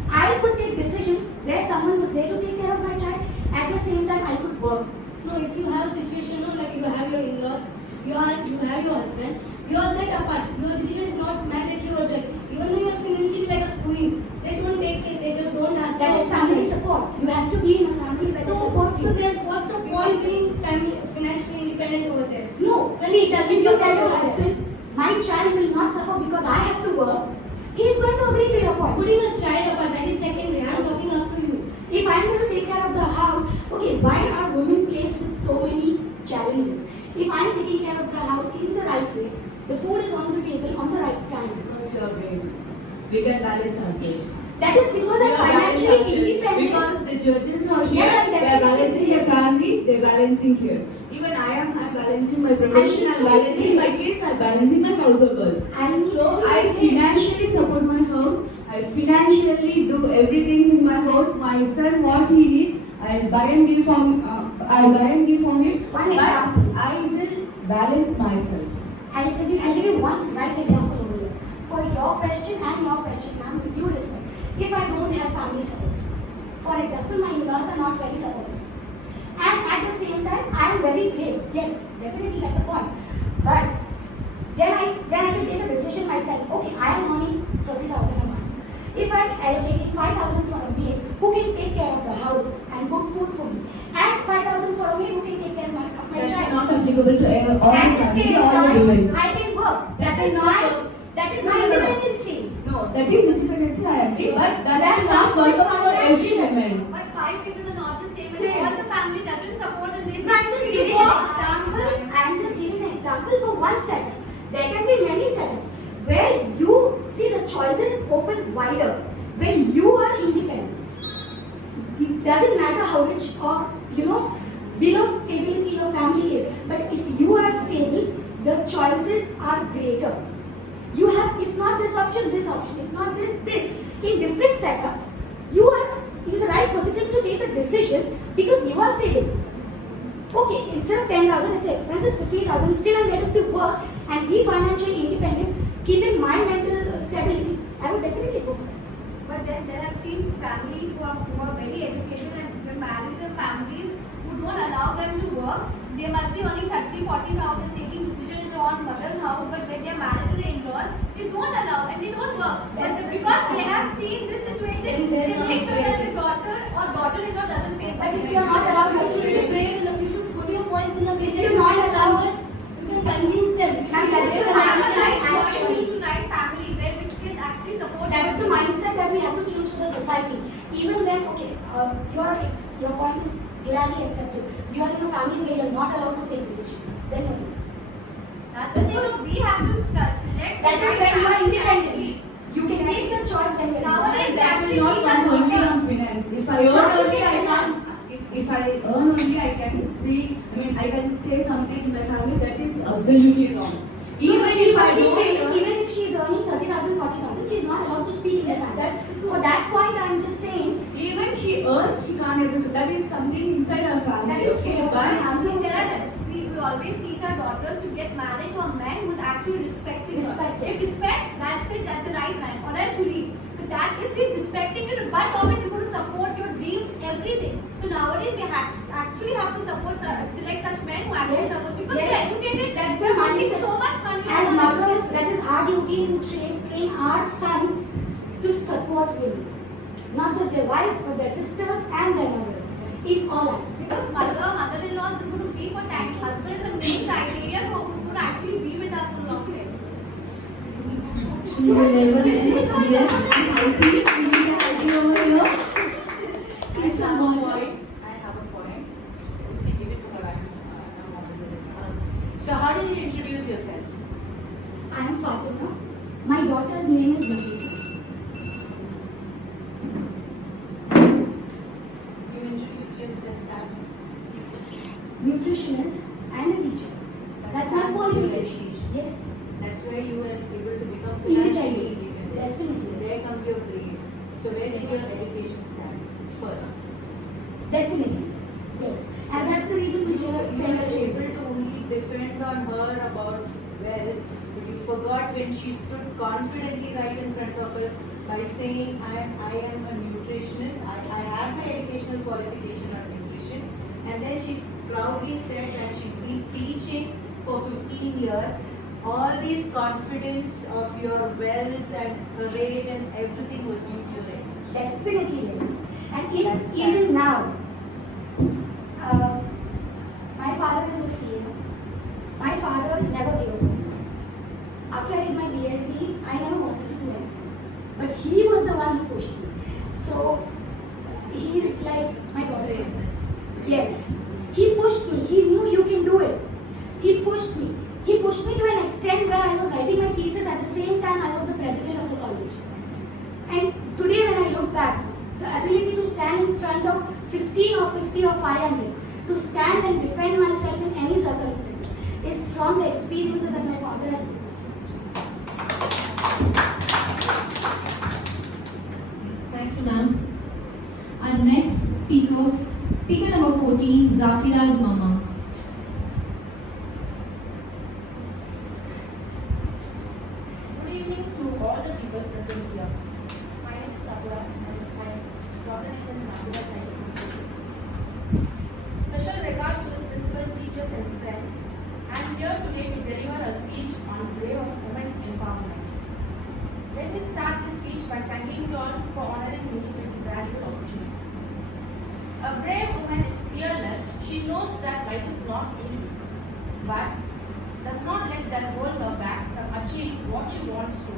I could take decisions where someone was there to take care of my child. At the same time, I could work. No, if you have a situation, like you have your in-laws, you have your husband, you are set apart. Your decision is not mandatory or just. Even though you are financially like a queen, they don't take it, they don't ask. That is family support. You have to be in a family that support you. So what's the point being financially independent over there? No. See, if you tell your husband, my child will not suffer because I have to work, he is going to agree to your point. Putting a child apart, that is secondary. I am talking up to you. If I am going to take care of the house, Okay, why are women placed with so many challenges? If I'm taking care of the house in the right way, the food is on the table on the right time. Because you are brave. We can balance ourselves. That is because We I'm are financially balancing independent. because the judges are here. Yes, I'm they are definitely balancing their family. They are balancing here. Even I'm balancing my profession. I'm balancing my kids. I'm balancing my household work. So I financially support my house. I financially do everything in my house. My son, what he needs, I'll buy and give from. I'll buy and give for him. One But example. I will balance myself. I'll give you one right example over here. For your question and your question, ma'am, with due respect, if I don't have family support, for example, my in-laws are not very supportive. And at the same time, I am very brave. Yes, definitely that's a point. But then I can take a decision myself. Okay, I am earning 30,000 a month. If I'm allocating 5,000 for a maid who can take care of the house and cook food for me, and 5,000 for a maid who can take care of my That's child. not applicable to all At the the family, same all the time, women. I can work. That That is is not my work. No, independency. No, that is independence, I agree, but that That will not comes with work out for every financials. woman. But 5 figures are not the same, Same. and all the family doesn't support and they No, I'm just giving an example. I'm just giving an example for one setup. There can be many setups where you see the choices open wider. When you are independent, it doesn't matter how rich or below stability your family is. But if you are stable, the choices are greater. You have, if not this option, if not this. In different setup, you are in the right position to take a decision because you are stable. Okay, instead of 10,000, if the expense is 15,000, still I'm able to work and be financially independent, keeping my mental stability, I would definitely go for it. But then there have seen families who are very educated and they're married in families who don't allow them to work. They must be earning 30,000-40,000 taking decisions on mother's house, but when they're married to the in-laws, they don't allow and they don't work. But because they have seen this situation, they make sure that the daughter or daughter-in-law doesn't face But this if you are not allowed, you should be brave enough, you should put your points in a way. If you are not allowed, you can convince them. You And should if you convince have a them. right choice Actually, to right family where which can actually support that is the mindset that we have to change for the society. Even then, okay, your point is gladly accepted. You are in a family where you are not allowed to take decisions. Then no. That's the thing. No, we have to select. That is when you are family independent. actually. You can take the choice when you are Nowadays, independent. That actually will not teach come our only daughters. on finance. If I earn Not just only, I finance. can't. If I earn only, I can see. I can say something in my family that is absolutely wrong. Even if I don't earn, Even if she is earning 30,000, 40,000, she is not allowed to speak in the family. For that point, I am just saying. even she earns, she can't able to. That is something inside our family. That is Okay, so but See, we always teach our daughters to get married to a man who is actually respecting her. Respected. If respect, that's it, that's the right man. Or else you leave. So that if he's respecting you, but always is going to support your dreams, everything. So nowadays we actually have to select such men who actually Yes, support because yes. they're educated. That's the they're making mindset. so much money. As mothers, that is our duty to train our son to support women. Not just their wives, but their sisters and their mothers. In all aspects. Because mother-in-law is going to be for time. Husband is the main criteria for who's going to actually be with us for a long time. she will never end. Yes, IT. We need an IT over here. It's a point. I have a point. You can give it to her. So how did you introduce yourself? I am Fatima. My daughter's name is Nafisa. You introduced yourself as Nutritionist and a teacher. That's my qualification. Yes. That's where you were able to become Independent. financially independent. Definitely. There comes your brain. So where did your education stand first? Definitely. Yes. And that's the reason which you are You saying were that able to only defend on her about wealth, but you forgot when she stood confidently right in front of us by saying, I am a nutritionist, I have my educational qualification on nutrition, and then she proudly said that she's been teaching for 15 years. All these confidence of your wealth and courage and everything was due to your education. definitely yes. And That's even now, my father is a CA. My father never gave up on me. After I did my BSc, I never wanted to do anything. But he was the one who pushed me. So he is like my godfather. Yes. He pushed me. He knew you can do it. He pushed me. He pushed me to an extent where I was writing my thesis at the same time I was the president of the college. And today when I look back, the ability to stand in front of 15 or 50 or 500, to stand and defend myself in any circumstance, is from the experiences that my father has given. Thank you, ma'am. Our next speaker number 14, Zafira's mama. Good evening to all the people present here. My name is Sabra and my daughter name is Zafira Said. Special regards to the principal, teachers and friends. I am here today to deliver a speech on Day of Women's Empowerment. Let me start this speech by thanking you all for honoring me with this valuable opportunity. A brave woman is fearless. She knows that life is not easy, but does not let that hold her back from achieving what she wants to.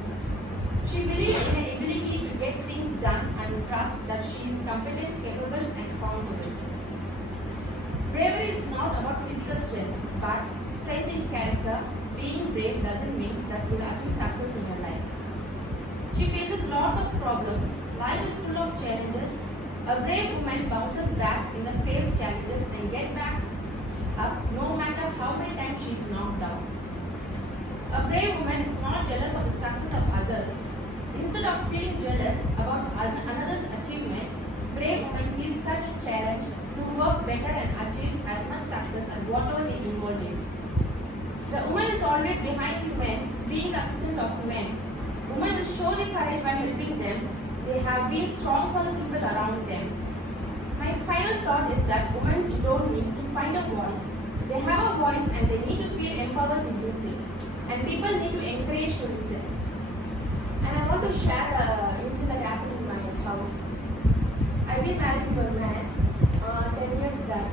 She believes in her ability to get things done and trusts that she is competent, capable, and accountable. Bravery is not about physical strength, but strength in character. Being brave doesn't mean that you will achieve success in your life. She faces lots of problems. Life is full of challenges. A brave woman bounces back in the face challenges and get back up no matter how many times she is knocked down. A brave woman is not jealous of the success of others. Instead of feeling jealous about another's achievement, brave woman sees such a challenge to work better and achieve as much success as whatever they involved in. The woman is always behind the men, being the assistant of men. Women will show the courage by helping them. They have been strong for the people around them. My final thought is that women don't need to find a voice. They have a voice and they need to feel empowered to use it. And people need to encourage to listen. And I want to share an incident that happened in my house. I've been married to a man 10 years back.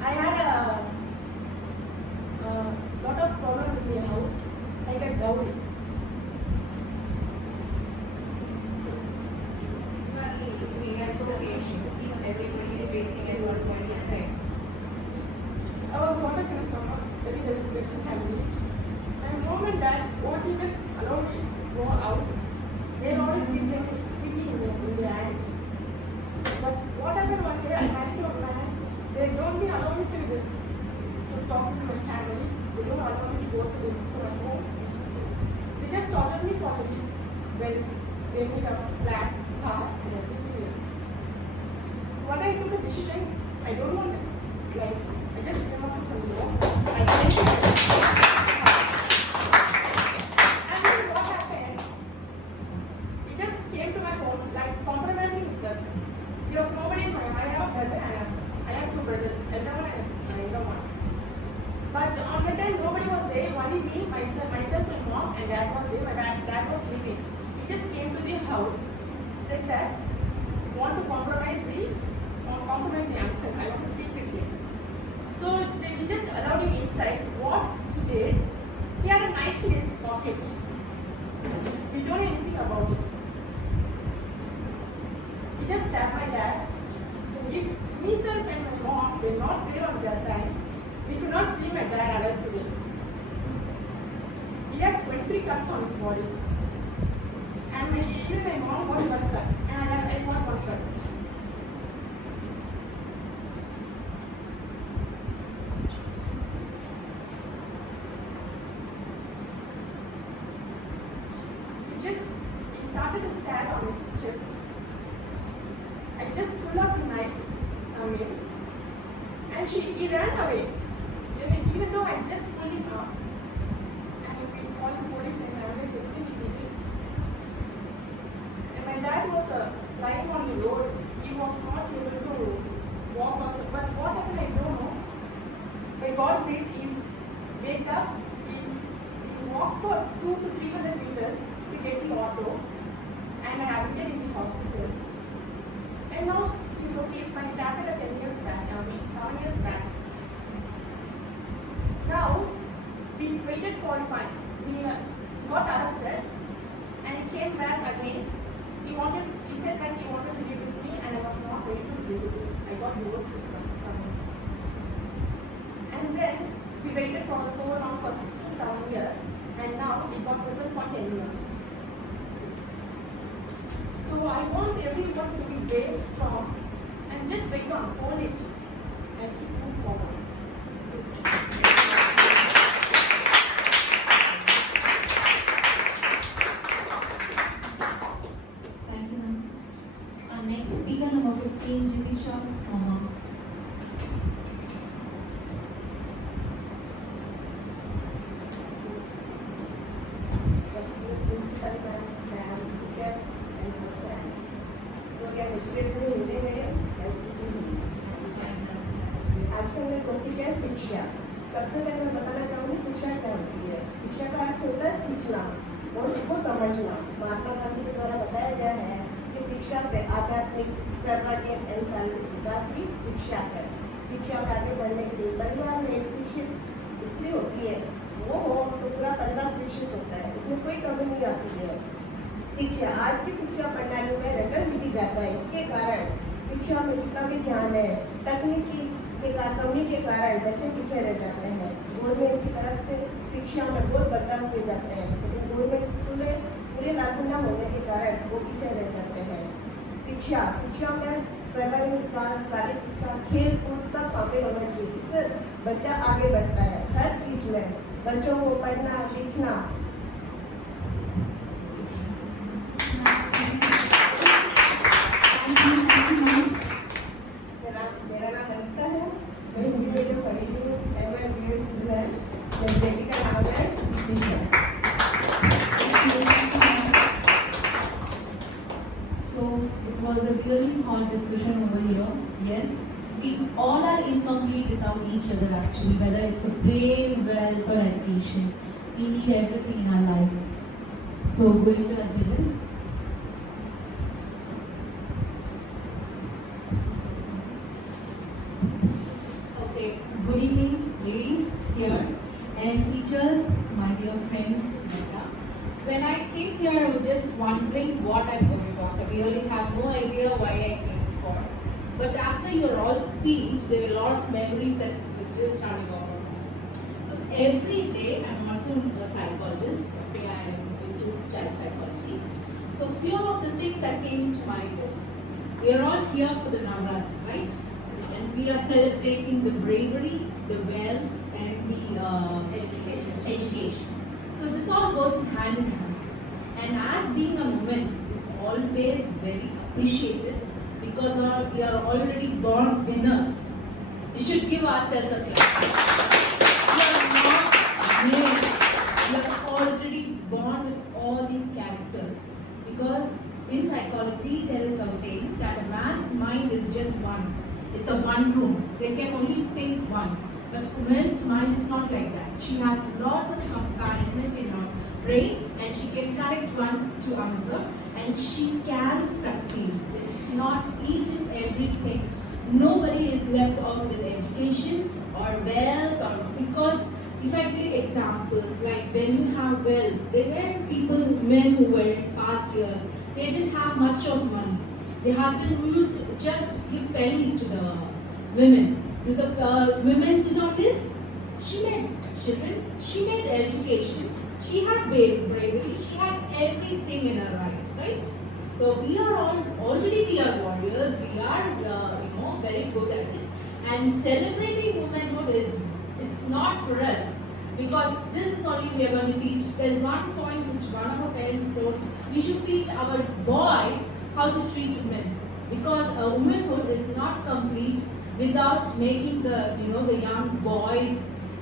I had a lot of problems in the house. I got dowry. Everybody is facing at one point in time. I was not a kind of very respected family. My mom and dad won't even allow me to go out. They always keep me in their hands. But what happened one day, I married to a man. They don't be allow me to talk to my family. They don't allow me to go to my home. They just tortured me for me. Well, they made a flat, car, and everything else. When I took a decision, I don't want it life. I just came out from home. I went to and then what happened? He just came to my home, like compromising with us. There was nobody in my home. I have a brother and I have two brothers, elder one and younger one. But on that time, nobody was there. Only me, myself, my mom, and dad was there. My dad was sleeping. He just came to the house, said that want to compromise the uncle. I want to speak with him. So he just allowed him inside. What he did, he had a knife in his pocket. We don't know anything about it. He just stabbed my dad. If myself and my mom were not there at that time, we could not see my dad alive today. He had 23 cuts on his body. And even my mom got 1 cut. And I got 1 cut. He started to stab on his chest. I just pulled out the knife from him and he ran away. Even though I just pulled him up and we called the police and ambulance, everything we did it. And my dad was lying on the road. He was not able to walk out. But what happened, I don't know. By God's grace, he waked up. He walked for 200 to 300 meters to get the auto. And I admitted in the hospital. And now he's okay, it's fine. It happened 10 years back, 7 years back. Now, we waited for him. He got arrested and he came back again. He said that he wanted to live with me and I was not ready to live with him. I got divorced with him. coming. And then we waited for so long for 6 to 7 years, and now it got present for 10 years. So I want everyone to be very strong and just wait on, hold it, and keep moving forward. Thank you, ma'am. Our next speaker, number 15, Jitisha Soma. आजकल का topic है शिक्षा। सबसे पहले मैं बताना चाहूँगी शिक्षा क्या होती है। शिक्षा का अर्थ होता है सीखना और उसको समझना। महात्मा गांधी के द्वारा बताया गया है कि शिक्षा से आध्यात्मिक, सर्वांगीण एवं शारीरिक विकास की शिक्षा है। शिक्षा में आगे बढ़ने के लिए परिवार में एक शिक्षित स्त्री होती है, वो हो तो पूरा परिवार शिक्षित होता है, इसमें कोई कमी नहीं आती है। शिक्षा आज की शिक्षा प्रणाली में रटन भी दी जाता है, इसके कारण शिक्षा में कितना भी ध्यान है, तकनीकी कमी के कारण बच्चे पीछे रह जाते हैं। गवर्नमेंट की तरफ से शिक्षा में बहुत बदलाव किए जाते हैं, लेकिन गवर्नमेंट स्कूलें पूरे लागू न होने के कारण वो पीछे रह जाते हैं। शिक्षा में सर्वांगीण विकास, शारीरिक शिक्षा, खेल कूद सब शामिल होना चाहिए, इससे बच्चा आगे बढ़ता है। हर चीज में बच्चों को पढ़ना लिखना। मेरा नाम अनिता है, मैं हिंदी मीडियम पढ़ी हूँ, MA BEd है, मेरी बेटी का नाम है जितिशा। So it was a really hot discussion over here. Yes, we all are incomplete without each other actually, whether it's a brain, wealth or education. We need everything in our life. So going to our judges. Okay, good evening ladies here and teachers, my dear friend Nita. When I came here, I was just wondering what I'm going to talk. I really have no idea why I came for. But after your all speech, there were a lot of memories that were just running over. Because every day, I'm also a psychologist. Okay, I am into child psychology. So few of the things that came to mind is, we are all here for the Navratri, right? And we are celebrating the bravery, the wealth, and the education. So this all goes hand in hand. And as being a woman is always very appreciated because we are already born winners. We should give ourselves a clap. We are not made. We are already born with all these characters. Because in psychology there is a saying that a man's mind is just one. It's a one room. They can only think one. But women's mind is not like that. She has lots of compartments in her brain and she can connect one to another and she can succeed. It's not each and everything. Nobody is left out with education or wealth or because if I give examples like when you have wealth, there were people, men who were in past years, they didn't have much of money. The husband used to just give pennies to the women. Do the women did not live? She made children, she made education, she had bravery, she had everything in her life, right? So we are already we are warriors, we are very good at it. And celebrating womanhood it's not for us because this is only we are going to teach. There's one point which one of our parents told, we should teach our boys how to treat women because a womanhood is not complete without making the the young boys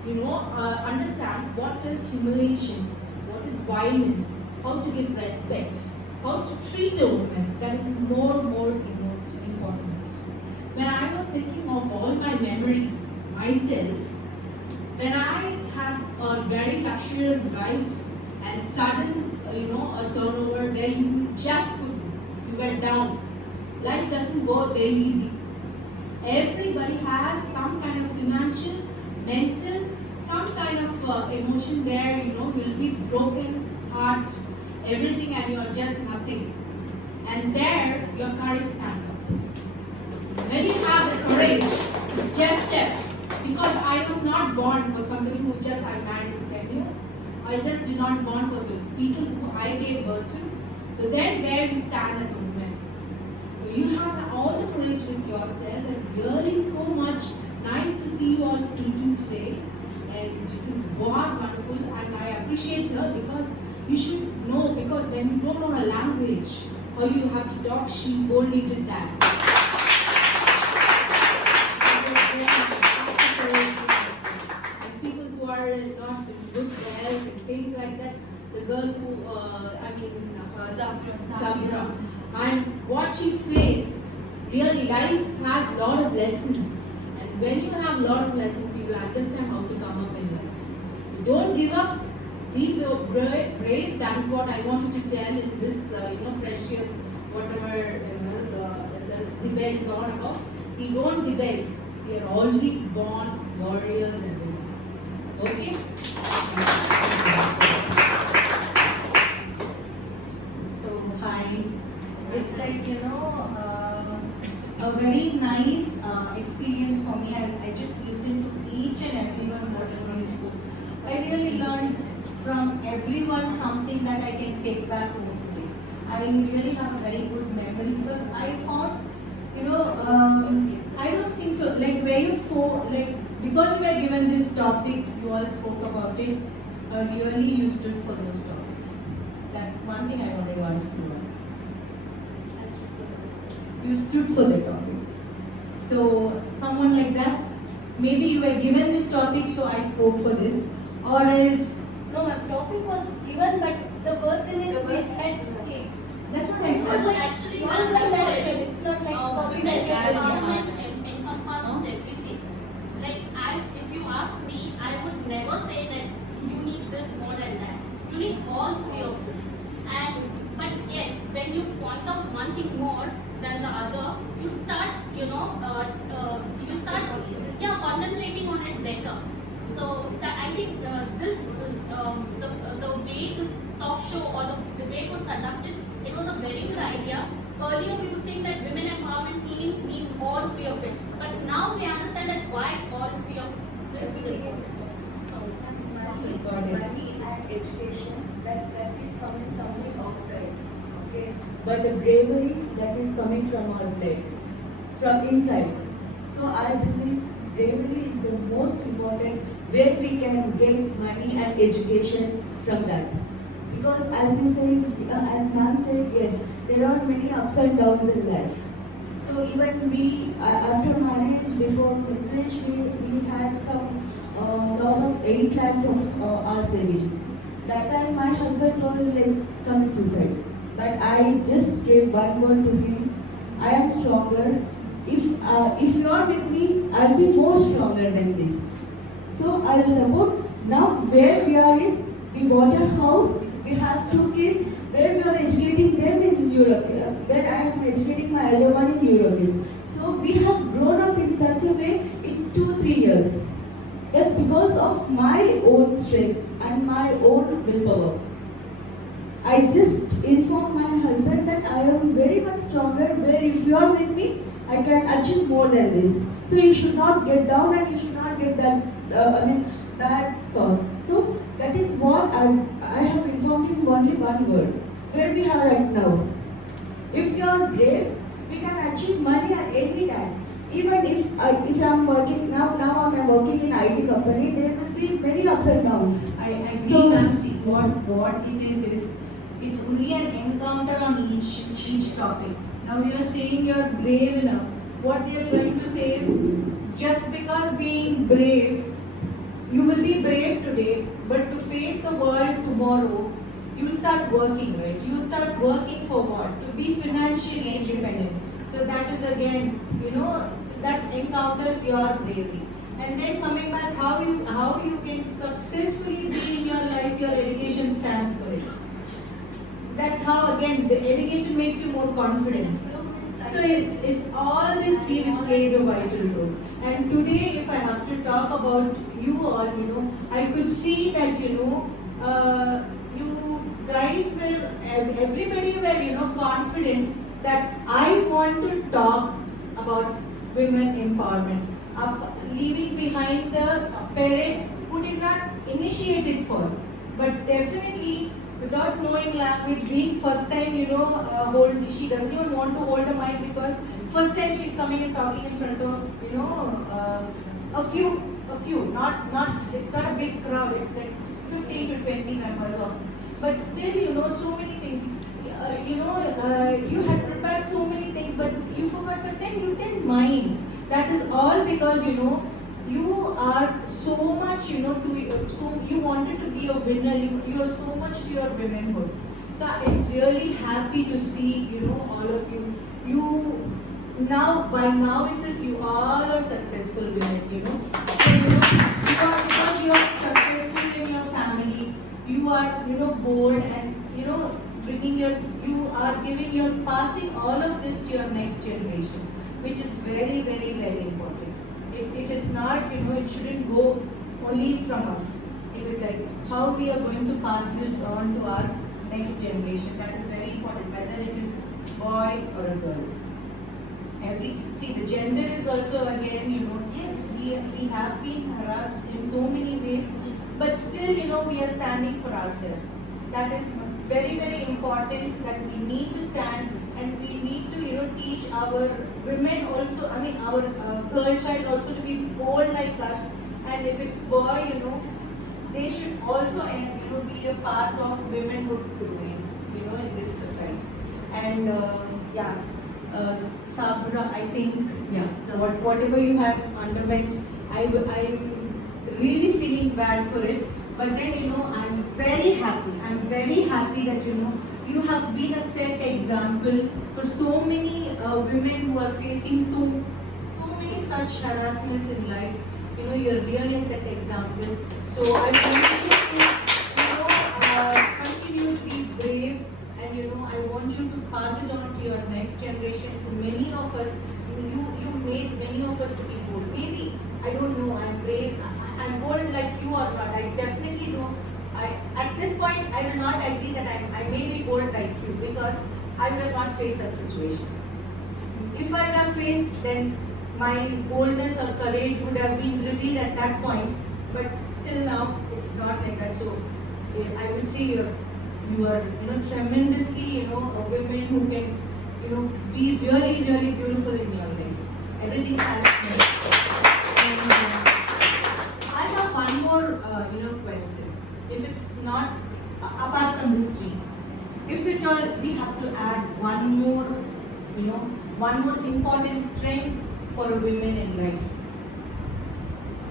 understand what is humiliation, what is violence, how to give respect, how to treat a woman. That is more important. When I was thinking of all my memories myself, when I had a very luxurious life and sudden a turnover where you were down. Life doesn't go very easy. Everybody has some kind of financial, mental, some kind of emotion where you'll be broken heart, everything, and you're just nothing. And there your courage stands up. When you have the courage, just step. Because I was not born for somebody who just I married for 10 years. I just did not born for the people who I gave birth to. So then where we stand as a woman. So you have all the courage with yourself, and really so much nice to see you all speaking today. And it is wonderful, and I appreciate her because you should know, because when you don't know her language or you have to talk, she boldly did that. And people who are not in good health and things like that, the girl who, Sabra, and what she faced, really life has a lot of lessons. And when you have a lot of lessons, you will understand how to come up in life. Don't give up. Be brave. That is what I wanted to tell in this, precious, whatever the debate is all about. We don't debate. We are already born warriors and winners. Okay? So, hi. It's like, a very nice experience for me. I just listened to each and everyone whatever you spoke. I really learned from everyone something that I can take back home today. I really have a very good memory because I found, I don't think so. Like where you because you were given this topic, you all spoke about it. Really, you stood for those topics. That one thing I wanted to ask you. You stood for the topics. So someone like that, maybe you were given this topic, so I spoke for this, or else. No, my topic was given, but the words in it had escaped. That's what It was like actually it was like natural. It's not like Women's copyright. empowerment encompasses everything. Like if you ask me, I would never say that you need this more than that. You need all three of this. But yes, when you point out one thing more than the other, you start, contemplating on it better. So that I think the way this talk show or the debate was conducted, it was a very good idea. Earlier we would think that women empowerment means all three of it, but now we understand that why all three of this is important. So Money and education that is coming somewhere outside, okay? But the bravery that is coming from our leg, from inside. So I believe bravery is the most important where we can get money and education from that. Because as you said, as ma'am said, yes, there are many ups and downs in life. So even we, after marriage, before marriage, we had some loss of 8 lakhs of our savings. That time my husband told, let's commit suicide. But I just gave one word to him, I am stronger. If you are with me, I'll be more stronger than this. So I will support. Now where we are is, we bought a house, we have 2 kids, where we are educating them in Europe, where I am educating my elder one in Europe. So we have grown up in such a way in 2-3 years. That's because of my own strength and my own willpower. I just informed my husband that I am very much stronger, where if you are with me, I can achieve more than this. So you should not get down and you should not get that, bad thoughts. So that is what I have informed him only one word, where we are right now. If you are brave, we can achieve money at any time. Even if I am working now I am working in IT company, there will be many ups and downs. I agree, So- Nancy. What it is it's only an encounter on each topic. Now you are saying you are brave enough. What they are trying to say is, just because being brave, you will be brave today, but to face the world tomorrow, you will start working, right? You will start working for what? To be financially independent. So that is again, that encounters your bravery. And then coming back, how you can successfully be in your life, your education stands for it. That's how again the education makes you more confident. So it's all this three which plays a vital role. And today, if I have to talk about you all, I could see that you guys were, everybody were confident that I want to talk about women empowerment. Leaving behind the parents who did not initiate it for, but definitely without knowing language, being first time, she doesn't even want to hold the mic because first time she's coming and talking in front of, a few, it's not a big crowd, it's like 15 to 20 members of, but still, so many things. You had prepared so many things, but you forgot, but then you didn't mind. That is all because, you are so much, so you wanted to be a winner, you are so much to your womanhood. So it's really happy to see, all of you. By now itself, you all are successful women, So, because you are successful in your family, you are, bold and, you're passing all of this to your next generation, which is very, very, very important. It is not, it shouldn't go only from us. It is like how we are going to pass this on to our next generation. That is very important, whether it is boy or a girl. The gender is also again, yes, we have been harassed in so many ways, but still, we are standing for ourselves. That is very, very important that we need to stand and we need to, teach our women also, our girl child also to be bold like us. And if it's boy, they should also, be a part of womanhood in this society. And Sabra, I think, whatever you have underwent, I'm really feeling bad for it. But then, I'm very happy. I'm very happy that, you have been a set example for so many women who are facing so many such harassments in life. You're really a set example. So I want you to, continue to be brave, and I want you to pass it on to your next generation. To many of us, you made many of us to be bold. Maybe I don't know. I'm brave. I'm bold like you or not. I definitely know. At this point, I will not agree that I may be bold like you because I will not face that situation. If I would have faced, then my boldness or courage would have been revealed at that point. But till now, it's not like that. So I would say you are tremendously a women who can be really, really beautiful in your life. Everything has I have one more question. If it's not apart from this three, if at all we have to add one more important strength for a women in life,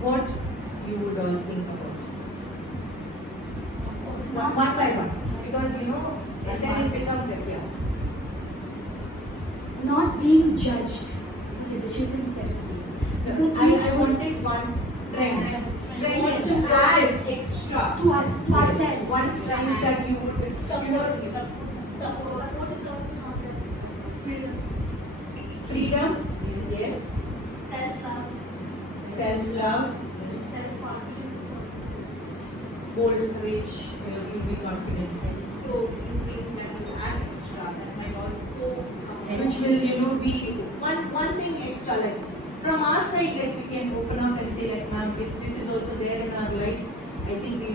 what you would all think about? One by one, because then it becomes like Not being judged for the decisions that we make. Because I wanted one strength to add extra to ourselves. One strength that you would freedom, yes. Self-love. Self-love, Self-confidence. bold courage, you'll be confident. So you think that is an extra that might also Which will, be one thing extra, like from our side, like we can open up and say like, ma'am, if this is also there in our life, I think we